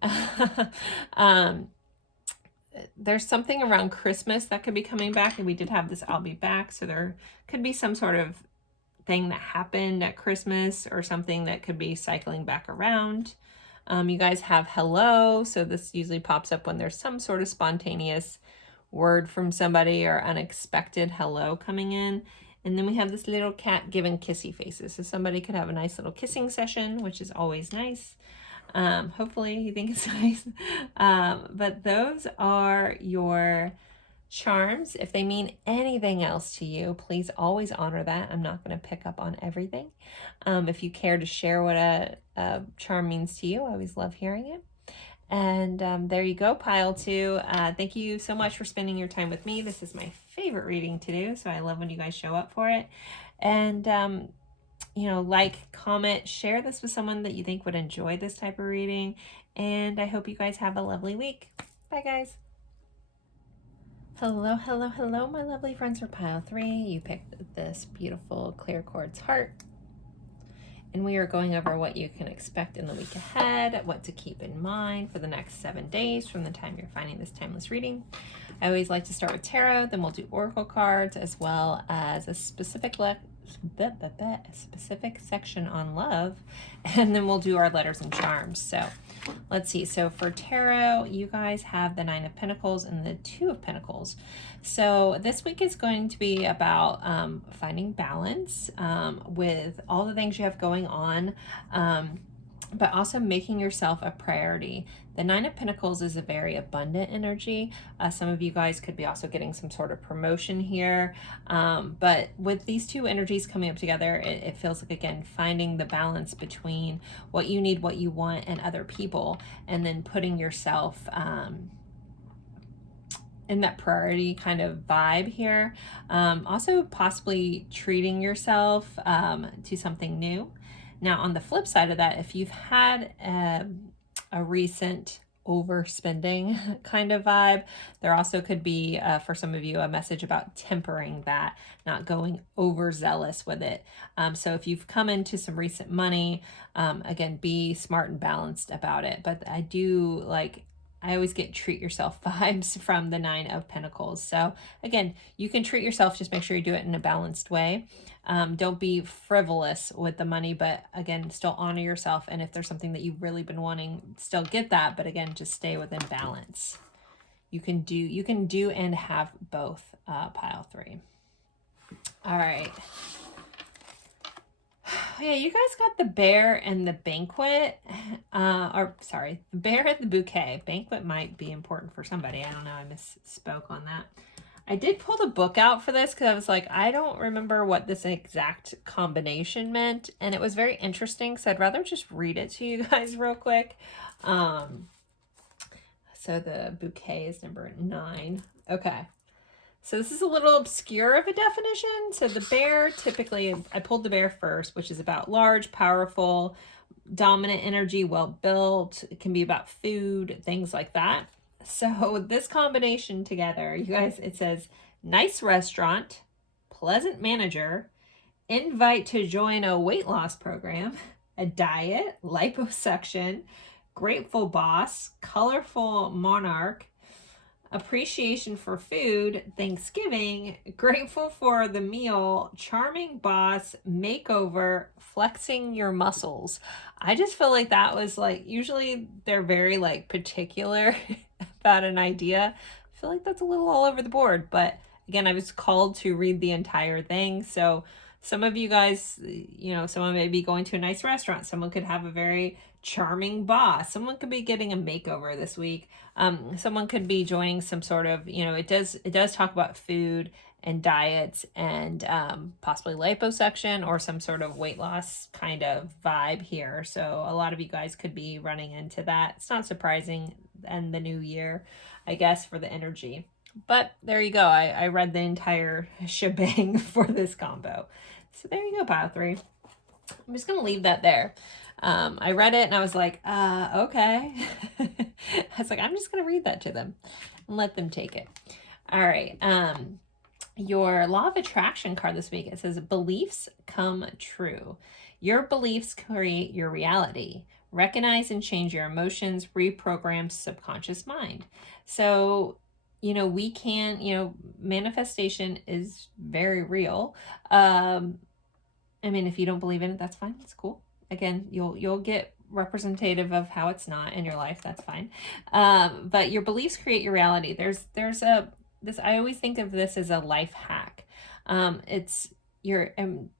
there's something around Christmas that could be coming back, and we did have this I'll be back, so there could be some sort of thing that happened at Christmas or something that could be cycling back around. You guys have hello, so this usually pops up when there's some sort of spontaneous word from somebody or unexpected hello coming in. And then we have this little cat giving kissy faces, so somebody could have a nice little kissing session, which is always nice. Hopefully you think it's nice. But those are your charms. If they mean anything else to you, please always honor that. I'm not going to pick up on everything. If you care to share what a charm means to you, I always love hearing it. And there you go, pile 2. Thank you so much for spending your time with me. This is my favorite reading to do, so I love when you guys show up for it. And you know, like, comment, share this with someone that you think would enjoy this type of reading. And I hope you guys have a lovely week. Bye, guys. Hello, hello, hello, my lovely friends for pile 3. You picked this beautiful clear quartz heart. And we are going over what you can expect in the week ahead, what to keep in mind for the next 7 days from the time you're finding this timeless reading. I always like to start with tarot, then we'll do oracle cards, as well as a specific section on love, and then we'll do our letters and charms. So let's see. So for tarot, you guys have the 9 of Pentacles and the 2 of Pentacles. So this week is going to be about finding balance with all the things you have going on, but also making yourself a priority. The 9 of Pentacles is a very abundant energy. Some of you guys could be also getting some sort of promotion here. But with these 2 energies coming up together, it feels like, again, finding the balance between what you need, what you want, and other people, and then putting yourself in that priority kind of vibe here. Also possibly treating yourself to something new. Now, on the flip side of that, if you've had a recent overspending kind of vibe, there also could be, for some of you, a message about tempering that, not going overzealous with it. So if you've come into some recent money, again, be smart and balanced about it. But I always get treat yourself vibes from the 9 of Pentacles. So again, you can treat yourself, just make sure you do it in a balanced way. Don't be frivolous with the money, but again, still honor yourself. And if there's something that you've really been wanting, still get that. But again, just stay within balance. You can do and have both, pile 3. All right. Yeah, you guys got the bear and the banquet, the bear and the bouquet. Banquet might be important for somebody. I don't know. I misspoke on that. I did pull the book out for this because I was like, I don't remember what this exact combination meant. And it was very interesting, so I'd rather just read it to you guys real quick. So the bouquet is number 9. Okay. So this is a little obscure of a definition. So the bear, typically, I pulled the bear first, which is about large, powerful, dominant energy, well-built. It can be about food, things like that. So this combination together, you guys, it says nice restaurant, pleasant manager, invite to join a weight loss program, a diet, liposuction, grateful boss, colorful monarch, appreciation for food, Thanksgiving, grateful for the meal, charming boss, makeover, flexing your muscles. I just feel like that was like, usually they're very like particular about an idea. I feel like that's a little all over the board, but again, I was called to read the entire thing. So some of you guys, you know, someone may be going to a nice restaurant. Someone could have a very charming boss. Someone could be getting a makeover this week. Someone could be joining some sort of, you know, it does talk about food and diets and possibly liposuction or some sort of weight loss kind of vibe here. So a lot of you guys could be running into that. It's not surprising in the new year, I guess, for the energy. But there you go. I read the entire shebang for this combo. So there you go, pile 3. I'm just going to leave that there. I read it and I was like, okay. I was like, I'm just going to read that to them and let them take it. All right. Your law of attraction card this week, it says beliefs come true. Your beliefs create your reality. Recognize and change your emotions, reprogram subconscious mind. So, we can, manifestation is very real. I mean, if you don't believe in it, that's fine. That's cool. Again, you'll get representative of how it's not in your life. That's fine. But your beliefs create your reality. I always think of this as a life hack.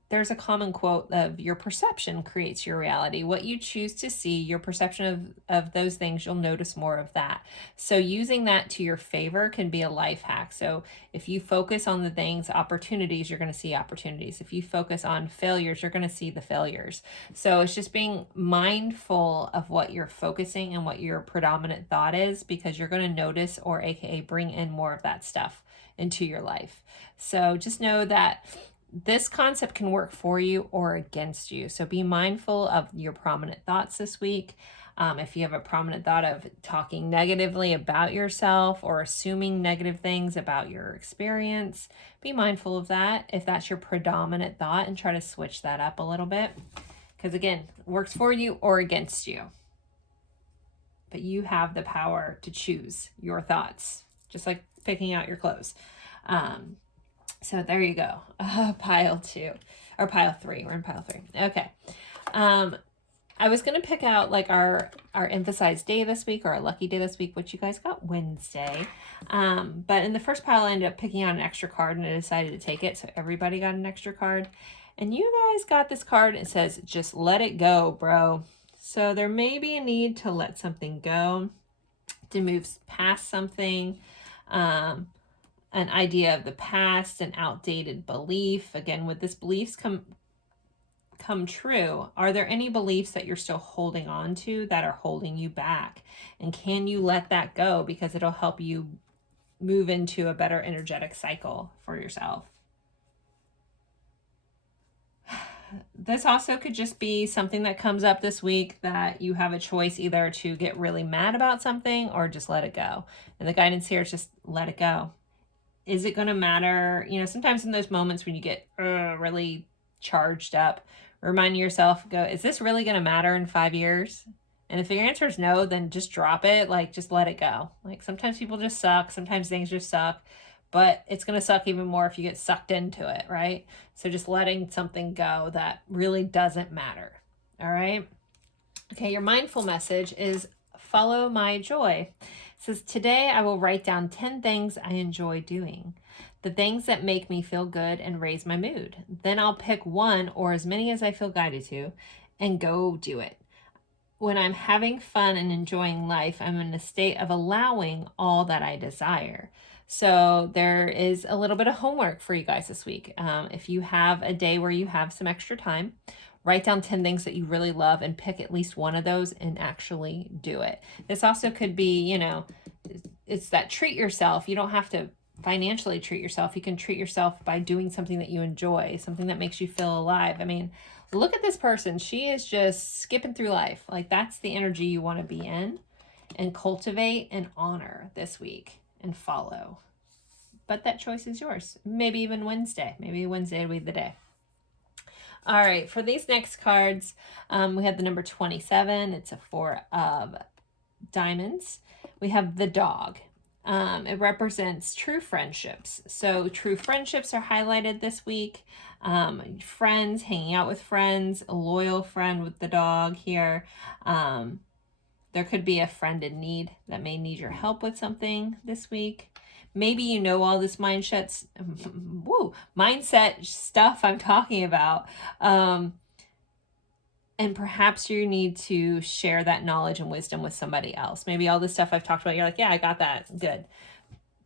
There's a common quote of your perception creates your reality. What you choose to see, your perception of those things, you'll notice more of that. So using that to your favor can be a life hack. So if you focus on the things, opportunities, you're going to see opportunities. If you focus on failures, you're going to see the failures. So it's just being mindful of what you're focusing and what your predominant thought is, because you're going to notice, or AKA bring in more of that stuff into your life. So just know that this concept can work for you or against you. So be mindful of your prominent thoughts this week. If you have a prominent thought of talking negatively about yourself or assuming negative things about your experience, be mindful of that if that's your predominant thought, and try to switch that up a little bit. Because again, it works for you or against you. But you have the power to choose your thoughts, just like picking out your clothes. So there you go. Pile 2 or pile 3. We're in pile 3. Okay. I was going to pick out like our emphasized day this week, or our lucky day this week, which you guys got Wednesday. But in the first pile, I ended up picking out an extra card, and I decided to take it. So everybody got an extra card, and you guys got this card. It says, just let it go, bro. So there may be a need to let something go, to move past something. An idea of the past, an outdated belief. Again, would this beliefs come true? Are there any beliefs that you're still holding on to that are holding you back? And can you let that go? Because it'll help you move into a better energetic cycle for yourself. This also could just be something that comes up this week that you have a choice either to get really mad about something or just let it go. And the guidance here is just let it go. Is it going to matter? Sometimes in those moments when you get really charged up, remind yourself, is this really going to matter in 5 years? And if your answer is no, then just drop it. Like, just let it go. Like, sometimes people just suck. Sometimes things just suck. But it's going to suck even more if you get sucked into it, right? So just letting something go that really doesn't matter. All right? Okay, your mindful message is follow my joy. It says, today I will write down 10 things I enjoy doing, the things that make me feel good and raise my mood. Then I'll pick one or as many as I feel guided to and go do it. When I'm having fun and enjoying life, I'm in a state of allowing all that I desire. So there is a little bit of homework for you guys this week. If you have a day where you have some extra time, write down 10 things that you really love and pick at least one of those and actually do it. This also could be, it's that treat yourself. You don't have to financially treat yourself. You can treat yourself by doing something that you enjoy, something that makes you feel alive. I mean, look at this person. She is just skipping through life. Like, that's the energy you want to be in and cultivate and honor this week and follow. But that choice is yours. Maybe even Wednesday. Maybe Wednesday will be the day. All right, for these next cards, we have the number 27. It's a 4 of diamonds. We have the dog. It represents true friendships. So true friendships are highlighted this week. Friends, hanging out with friends, a loyal friend with the dog here. There could be a friend in need that may need your help with something this week. Maybe you know all this mindset stuff I'm talking about. And perhaps you need to share that knowledge and wisdom with somebody else. Maybe all this stuff I've talked about, you're like, yeah, I got that. Good.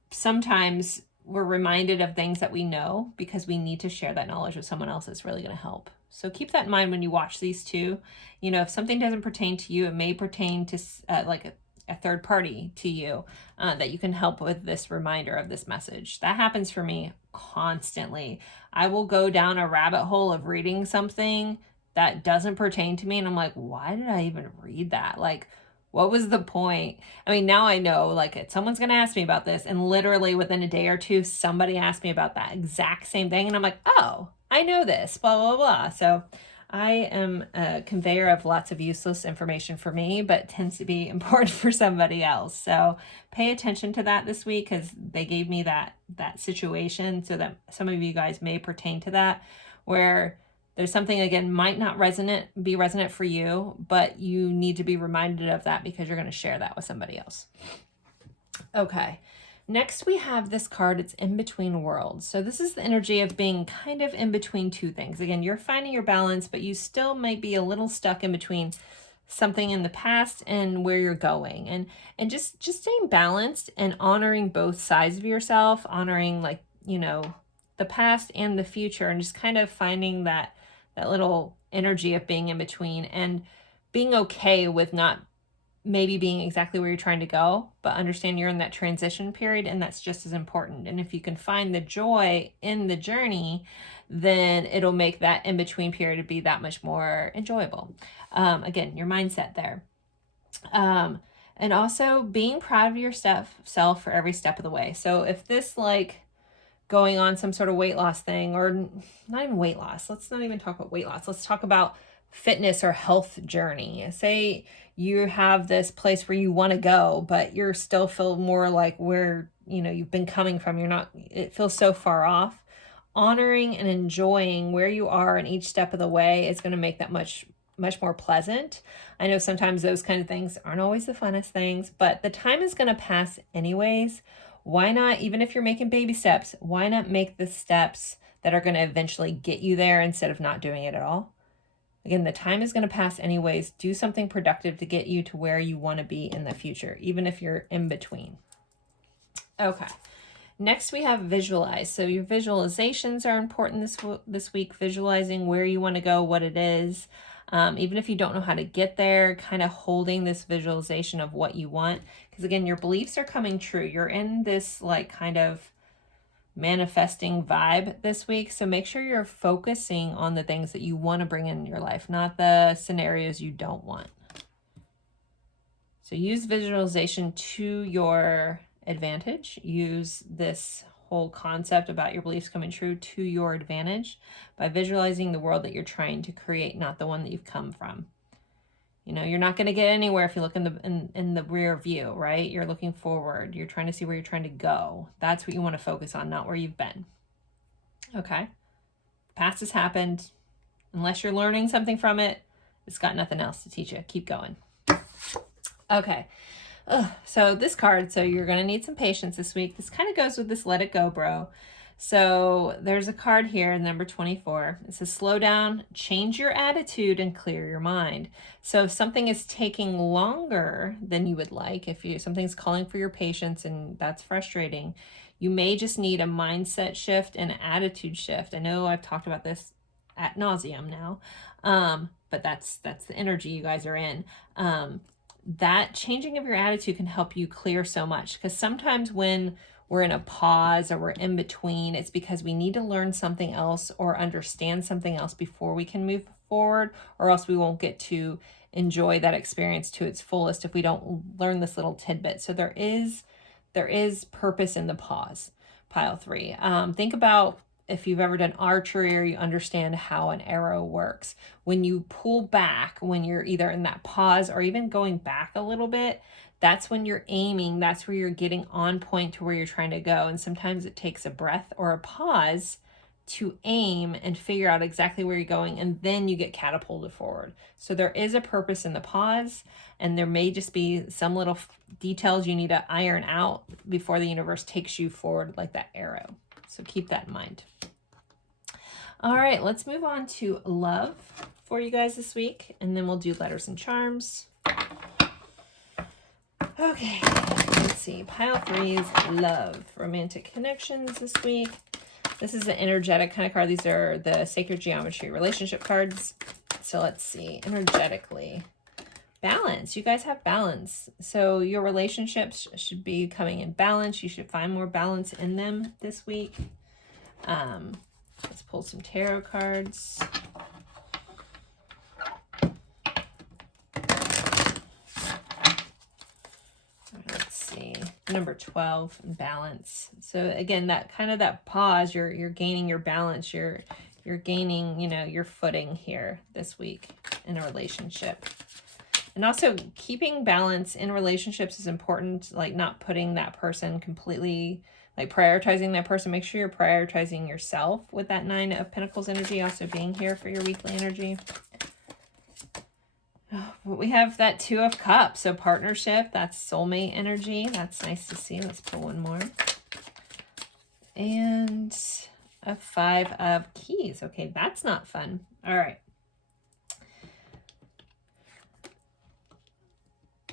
Sometimes we're reminded of things that we know because we need to share that knowledge with someone else that's really going to help. So keep that in mind when you watch these two. If something doesn't pertain to you, it may pertain to like a third party to you that you can help with this reminder of this message. That happens for me constantly. I will go down a rabbit hole of reading something that doesn't pertain to me, and I'm like, why did I even read that? Like, what was the point? I mean, now I know, like, someone's going to ask me about this, and literally within a day or two, somebody asked me about that exact same thing, and I'm like, oh, I know this, blah, blah, blah. So I am a conveyor of lots of useless information for me, but tends to be important for somebody else. So pay attention to that this week, because they gave me that situation, so that some of you guys may pertain to that, where there's something, again, might not be resonant for you, but you need to be reminded of that because you're going to share that with somebody else. Okay. Next, we have this card. It's in between worlds. So this is the energy of being kind of in between two things. Again, you're finding your balance, but you still might be a little stuck in between something in the past and where you're going. And just staying balanced and honoring both sides of yourself, honoring, like, you know, the past and the future, and just kind of finding that little energy of being in between, and being okay with not maybe being exactly where you're trying to go, but understand you're in that transition period, and that's just as important. And if you can find the joy in the journey, then it'll make that in-between period to be that much more enjoyable. Again, your mindset there. And also being proud of yourself for every step of the way. So if this, like, going on some sort of weight loss thing, or not even weight loss, let's not even talk about weight loss. Let's talk about fitness or health journey. Say you have this place where you want to go, but you're still feel more like where, you know, you've been coming from. It feels so far off. Honoring and enjoying where you are in each step of the way is going to make that much more pleasant. I know sometimes those kind of things aren't always the funnest things, but the time is going to pass anyways. Why not, even if you're making baby steps, why not make the steps that are going to eventually get you there instead of not doing it at all? Again, the time is going to pass anyways. Do something productive to get you to where you want to be in the future, even if you're in between. Okay. Next, we have visualize. So your visualizations are important this week, visualizing where you want to go, what it is. Even if you don't know how to get there, kind of holding this visualization of what you want. Because again, your beliefs are coming true. You're in this, like, kind of manifesting vibe this week. So make sure you're focusing on the things that you want to bring in your life, not the scenarios you don't want. So use visualization to your advantage. Use this whole concept about your beliefs coming true to your advantage by visualizing the world that you're trying to create, not the one that you've come from. You know, you're not going to get anywhere if you look in the rear view, right? You're looking forward. You're trying to see where you're trying to go. That's what you want to focus on, not where you've been. Okay. The past has happened. Unless you're learning something from it, it's got nothing else to teach you. Keep going. Okay. So this card, so you're going to need some patience this week. This kind of goes with this let it go, bro. So there's a card here, number 24. It says, slow down, change your attitude, and clear your mind. So if something is taking longer than you would like, if something's calling for your patience and that's frustrating, you may just need a mindset shift and attitude shift. I know I've talked about this ad nauseum now, but that's the energy you guys are in. That changing of your attitude can help you clear so much, because sometimes when we're in a pause or we're in between, it's because we need to learn something else or understand something else before we can move forward, or else we won't get to enjoy that experience to its fullest if we don't learn this little tidbit. So there is purpose in the pause. Pile 3. Think about if you've ever done archery or you understand how an arrow works. When you pull back, when you're either in that pause or even going back a little bit, that's when you're aiming. That's where you're getting on point to where you're trying to go. And sometimes it takes a breath or a pause to aim and figure out exactly where you're going, and then you get catapulted forward. So there is a purpose in the pause, and there may just be some little details you need to iron out before the universe takes you forward like that arrow. So keep that in mind. All right, let's move on to love for you guys this week, and then we'll do letters and charms. Okay, let's see. Pile 3 is love, romantic connections this week. This is an energetic kind of card. These are the sacred geometry relationship cards. So let's see, energetically. Balance. You guys have balance. So your relationships should be coming in balance. You should find more balance in them this week. Let's pull some tarot cards. Let's see. Number 12, balance. So again, that kind of that pause, you're gaining your balance. You're you're gaining, you know, your footing here this week in a relationship. And also keeping balance in relationships is important, like not putting that person completely, like prioritizing that person. Make sure you're prioritizing yourself with that 9 of Pentacles energy also being here for your weekly energy. We have that 2 of Cups, so partnership, that's soulmate energy. That's nice to see. Let's pull one more. And a 5 of Keys. Okay, that's not fun. All right.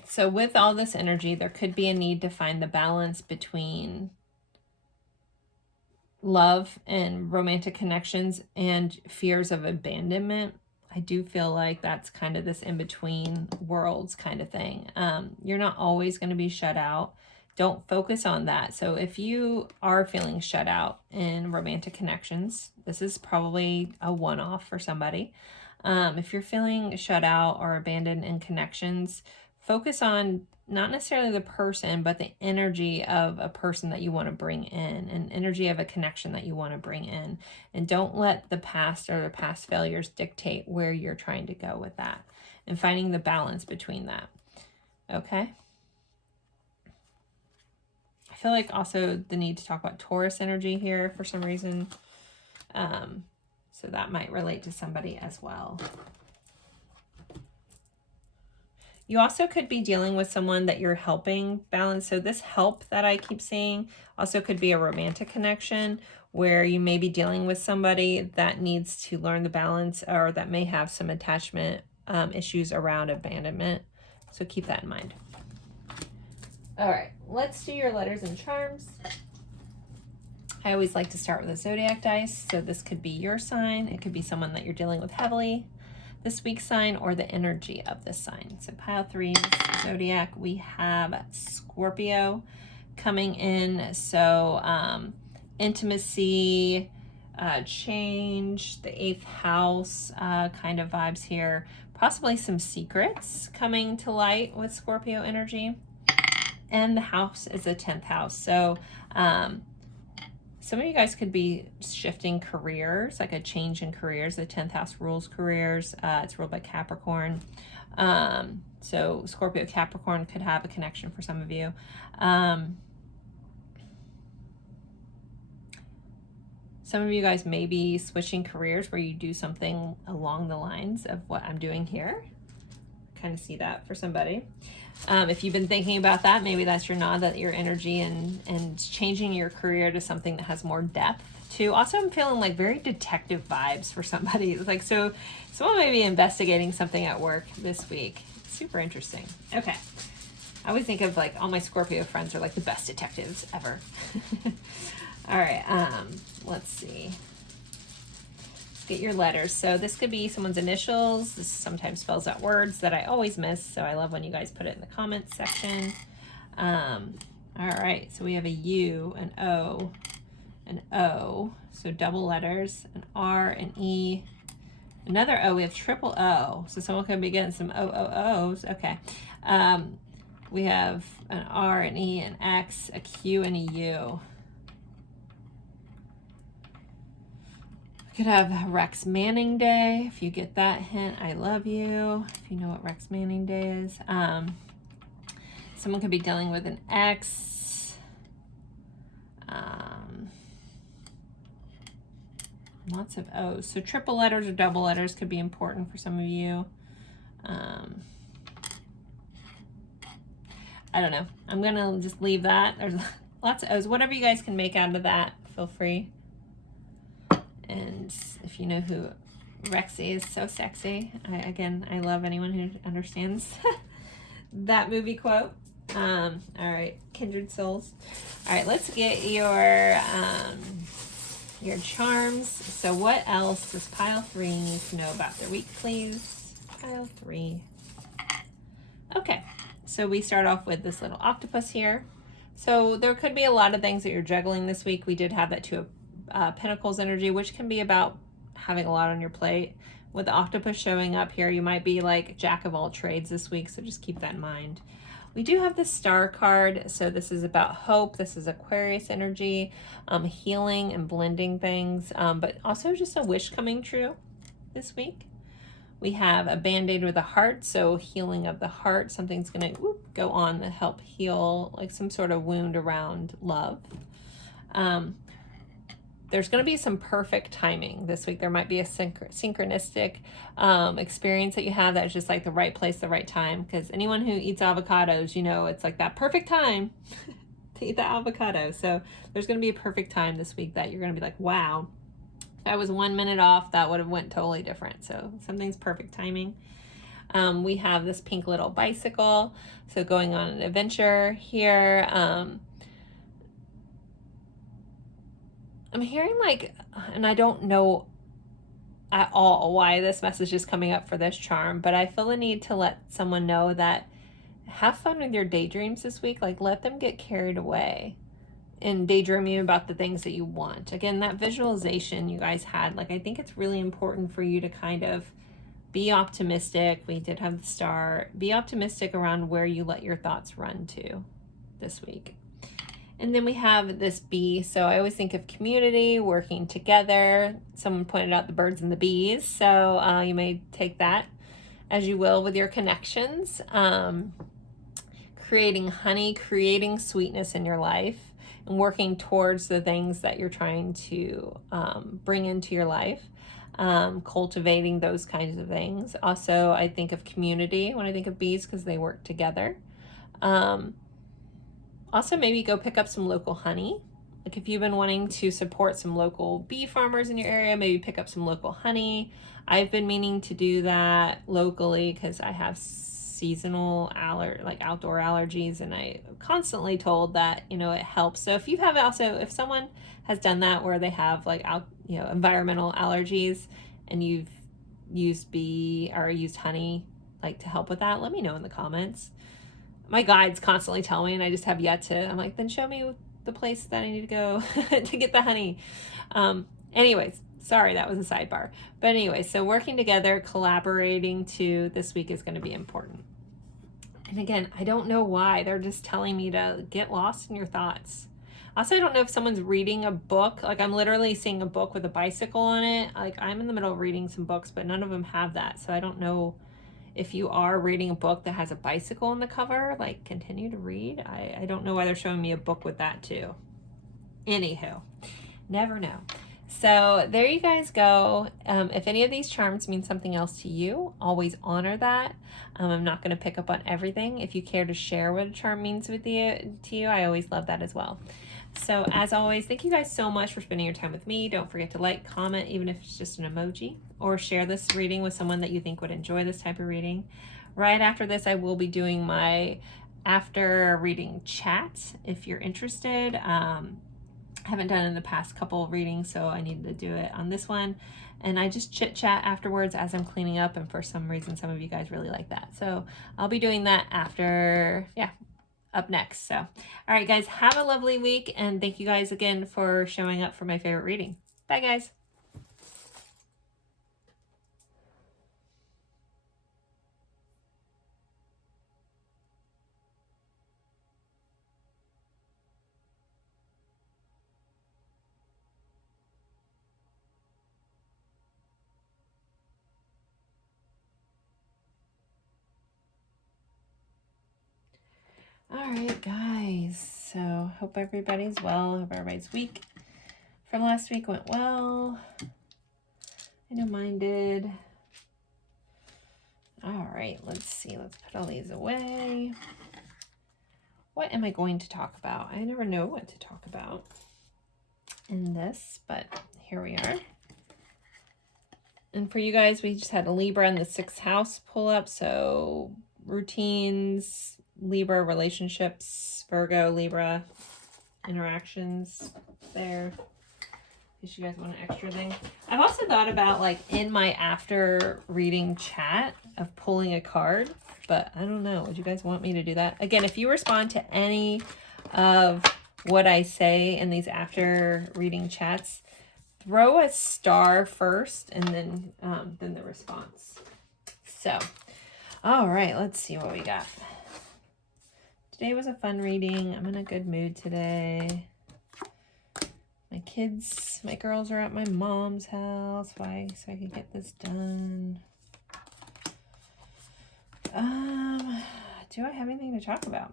So with all this energy, there could be a need to find the balance between love and romantic connections and fears of abandonment. I do feel like that's kind of this in-between worlds kind of thing. You're not always going to be shut out. Don't focus on that. So if you are feeling shut out in romantic connections, this is probably a one-off for somebody. If you're feeling shut out or abandoned in connections, focus on not necessarily the person, but the energy of a person that you want to bring in, an energy of a connection that you want to bring in. And don't let the past or the past failures dictate where you're trying to go with that, and finding the balance between that. Okay. I feel like also the need to talk about Taurus energy here for some reason. So that might relate to somebody as well. You also could be dealing with someone that you're helping balance. So this help that I keep seeing also could be a romantic connection where you may be dealing with somebody that needs to learn the balance, or that may have some attachment issues around abandonment. So keep that in mind. All right, let's do your letters and charms. I always like to start with a zodiac dice. So this could be your sign. It could be someone that you're dealing with heavily this week's sign, or the energy of this sign. So pile 3, zodiac, we have Scorpio coming in. So intimacy, change, the 8th house kind of vibes here. Possibly some secrets coming to light with Scorpio energy. And the house is a 10th house. So some of you guys could be shifting careers, like a change in careers. The 10th house rules careers. It's ruled by Capricorn. So Scorpio Capricorn could have a connection for some of you. Some of you guys may be switching careers where you do something along the lines of what I'm doing here. Kind of see that for somebody. If you've been thinking about that, maybe that's your nod, that your energy and changing your career to something that has more depth too. Also, I'm feeling like very detective vibes for somebody. It's like, so someone may be investigating something at work this week. Super interesting. Okay. I always think of like all my Scorpio friends are like the best detectives ever. All right. Let's see. Get your letters. So this could be someone's initials. This sometimes spells out words that I always miss, so I love when you guys put it in the comments section. All right, so we have a U, an O, an O, so double letters, an R, an E, another O. We have triple O, so someone could be getting some O's. Okay. We have an R, an E, an X, a Q, and a U. Could have Rex Manning Day. If you get that hint, I love you. If you know what Rex Manning Day is. Someone could be dealing with an X. Lots of O's. So triple letters or double letters could be important for some of you. I don't know. I'm going to just leave that. There's lots of O's. Whatever you guys can make out of that, feel free. And if you know who Rexy is, so sexy. I love anyone who understands that movie quote. All right, kindred souls. All right, let's get your charms. So what else does pile 3 need to know about their week, please? Pile 3. Okay, so we start off with this little octopus here. So there could be a lot of things that you're juggling this week. We did have that 2 of Pentacles energy, which can be about having a lot on your plate. With the octopus showing up here, you might be like jack of all trades this week, so just keep that in mind. We do have the Star card, so this is about hope. This is Aquarius energy, healing and blending things, but also just a wish coming true this week. We have a Band-Aid with a heart, so healing of the heart. Something's going to go on to help heal like some sort of wound around love. There's going to be some perfect timing this week. There might be a synchronistic experience that you have that's just like the right place, the right time. Because anyone who eats avocados, you know, it's like that perfect time to eat the avocado. So there's going to be a perfect time this week that you're going to be like, wow, if I was 1 minute off, that would have went totally different. So something's perfect timing. We have this pink little bicycle. So going on an adventure here. I'm hearing like, and I don't know at all why this message is coming up for this charm, but I feel the need to let someone know that have fun with your daydreams this week. Like, let them get carried away and daydreaming about the things that you want. Again, that visualization you guys had, like, I think it's really important for you to kind of be optimistic. We did have the Star. Be optimistic around where you let your thoughts run to this week. And then we have this bee. So I always think of community, working together. Someone pointed out the birds and the bees. So you may take that as you will with your connections. Creating honey, creating sweetness in your life, and working towards the things that you're trying to bring into your life. Cultivating those kinds of things. Also, I think of community when I think of bees because they work together. Also, maybe go pick up some local honey. Like if you've been wanting to support some local bee farmers in your area, maybe pick up some local honey. I've been meaning to do that locally because I have seasonal outdoor allergies, and I constantly told that, you know, it helps. So if you have also, if someone has done that where they have like environmental allergies and you've used bee or used honey like to help with that, let me know in the comments. My guides constantly tell me, and I just have yet to. I'm like, then show me the place that I need to go to get the honey. Anyways, sorry, that was a sidebar. But anyway, so working together, collaborating too this week is going to be important. And again, I don't know why. They're just telling me to get lost in your thoughts. Also, I don't know if someone's reading a book. Like I'm literally seeing a book with a bicycle on it. Like I'm in the middle of reading some books, but none of them have that. So I don't know. If you are reading a book that has a bicycle on the cover, like continue to read. I don't know why they're showing me a book with that too. Anywho, never know. So there you guys go. If any of these charms mean something else to you, always honor that. I'm not going to pick up on everything. If you care to share what a charm means to you, I always love that as well. So as always, thank you guys so much for spending your time with me. Don't forget to like, comment, even if it's just an emoji, or share this reading with someone that you think would enjoy this type of reading. Right after this, I will be doing my after reading chat if you're interested. I haven't done it in the past couple of readings, so I needed to do it on this one. And I just chit chat afterwards as I'm cleaning up, and for some reason, some of you guys really like that. So I'll be doing that after, up next. So, all right, guys, have a lovely week, and thank you guys again for showing up for my favorite reading. Bye, guys. All right, guys, so hope everybody's well. Hope everybody's week from last week went well. I know mine did. All right, let's see. Let's put all these away. What am I going to talk about? I never know what to talk about in this, but here we are. And for you guys, we just had a Libra in the 6th house pull up. So routines, Libra relationships, Virgo, Libra interactions there. In case you guys want an extra thing. I've also thought about like in my after reading chat of pulling a card, but I don't know. Would you guys want me to do that? Again, if you respond to any of what I say in these after reading chats, throw a star first and then the response. So, all right, let's see what we got. Today was a fun reading. I'm in a good mood today. My girls are at my mom's house. Why? So I can get this done. Do I have anything to talk about?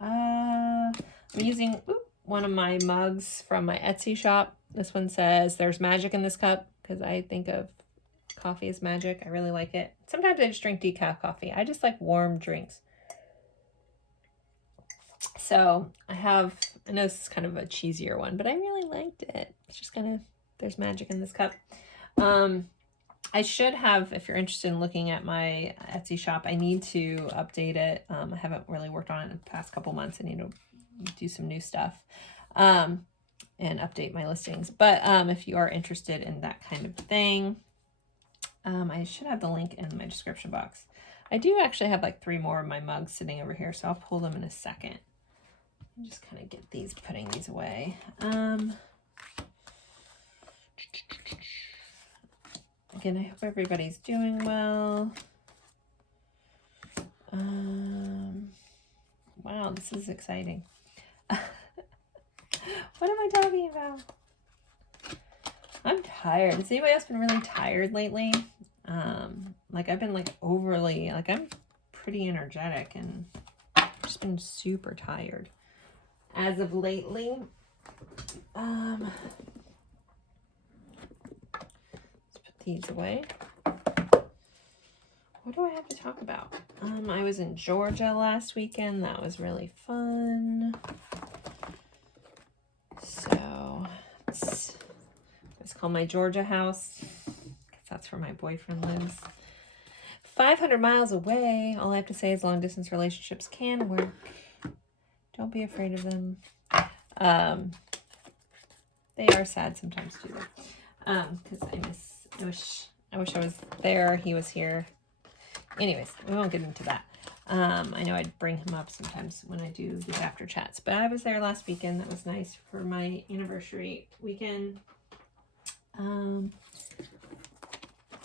I'm using one of my mugs from my Etsy shop. This one says, "There's magic in this cup," because I think of coffee as magic. I really like it. Sometimes I just drink decaf coffee. I just like warm drinks. So I know this is kind of a cheesier one, but I really liked it. It's just kind of, there's magic in this cup. I should have, if you're interested in looking at my Etsy shop, I need to update it. I haven't really worked on it in the past couple months. I need to do some new stuff and update my listings. But if you are interested in that kind of thing, I should have the link in my description box. I do actually have like 3 more of my mugs sitting over here, so I'll pull them in a second. I'll just kind of get putting these away. Again, I hope everybody's doing well. Wow, this is exciting. What am I talking about? I'm tired. Has anybody else been really tired lately? Like I've been like overly, like I'm pretty energetic and I've just been super tired as of lately. Let's put these away. What do I have to talk about? I was in Georgia last weekend. That was really fun. So it's called my Georgia house, because that's where my boyfriend lives. 500 miles away. All I have to say is long distance relationships can work. Don't be afraid of them. They are sad sometimes too, because I wish I was there. He was here. Anyways, we won't get into that. I know I'd bring him up sometimes when I do these after chats, but I was there last weekend. That was nice for my anniversary weekend. Did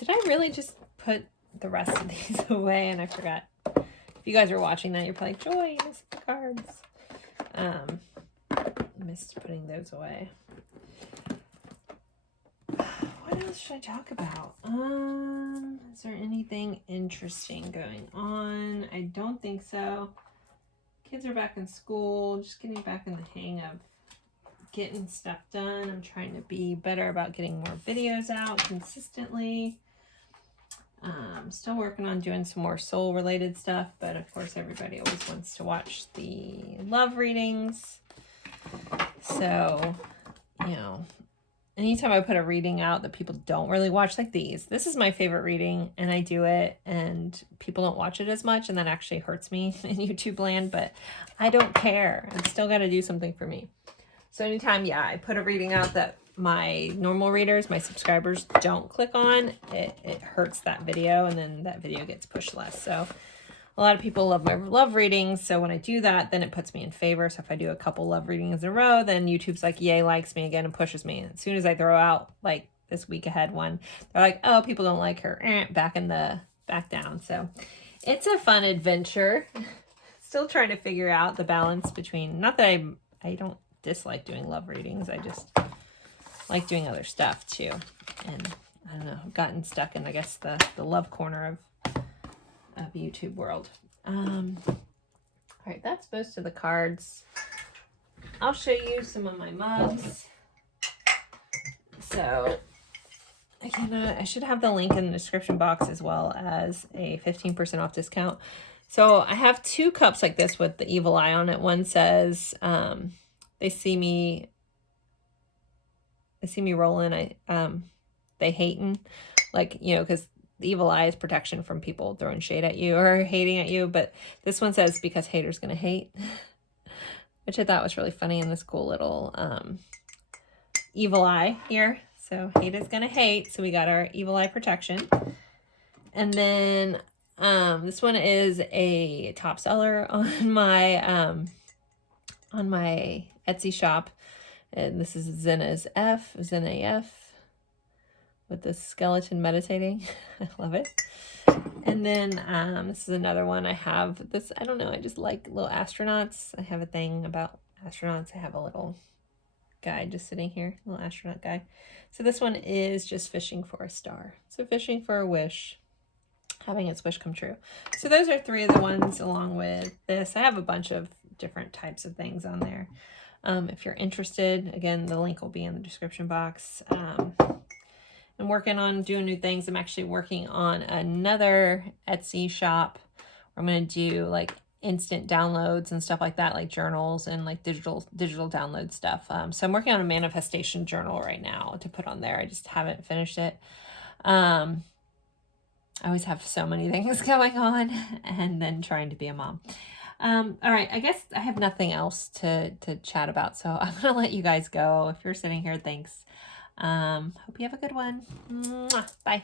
I really just put the rest of these away and I forgot? If you guys are watching that, you're probably like, "Joy, you missed the cards." Missed putting those away. What else should I talk about? Is there anything interesting going on? I don't think so. Kids are back in school, just getting back in the hang of getting stuff done. I'm trying to be better about getting more videos out consistently. Still working on doing some more soul related stuff, but of course everybody always wants to watch the love readings. So, you know, anytime I put a reading out that people don't really watch, like this is my favorite reading and I do it and people don't watch it as much, and that actually hurts me in YouTube land, but I don't care. I've still got to do something for me. So anytime, I put a reading out that my normal readers, my subscribers don't click on, it hurts that video, and then that video gets pushed less. So a lot of people love my love readings, so when I do that, then it puts me in favor. So if I do a couple love readings in a row, then YouTube's like, yay, likes me again and pushes me. And as soon as I throw out like this week ahead one, they're like, oh, people don't like her, back down. So it's a fun adventure. Still trying to figure out the balance between, not that I don't dislike doing love readings, I just like doing other stuff too. And I don't know, I've gotten stuck in, I guess, the love corner of YouTube world. All right, that's most of the cards. I'll show you some of my mugs. So I should have the link in the description box, as well as a 15% off discount. So I have 2 cups like this with the evil eye on it. One says, they see me rolling. They hating, like, you know, because the evil eye is protection from people throwing shade at you or hating at you. But this one says, because haters gonna hate, which I thought was really funny in this cool little evil eye here. So hate is gonna hate. So we got our evil eye protection. And then this one is a top seller on my Etsy shop. And this is Zen AF. with this skeleton meditating. I love it. And then this is another one. I have this, I don't know, I just like little astronauts. I have a thing about astronauts. I have a little guy just sitting here, little astronaut guy. So this one is just fishing for a star. So fishing for a wish, having its wish come true. So those are 3 of the ones along with this. I have a bunch of different types of things on there. If you're interested, again, the link will be in the description box. I'm working on doing new things. I'm actually working on another Etsy shop where I'm going to do like instant downloads and stuff like that, like journals and like digital download stuff. So I'm working on a manifestation journal right now to put on there. I just haven't finished it. I always have so many things going on, and then trying to be a mom. All right, I guess I have nothing else to chat about, so I'm gonna let you guys go. If you're sitting here, thanks. Hope you have a good one. Mwah. Bye.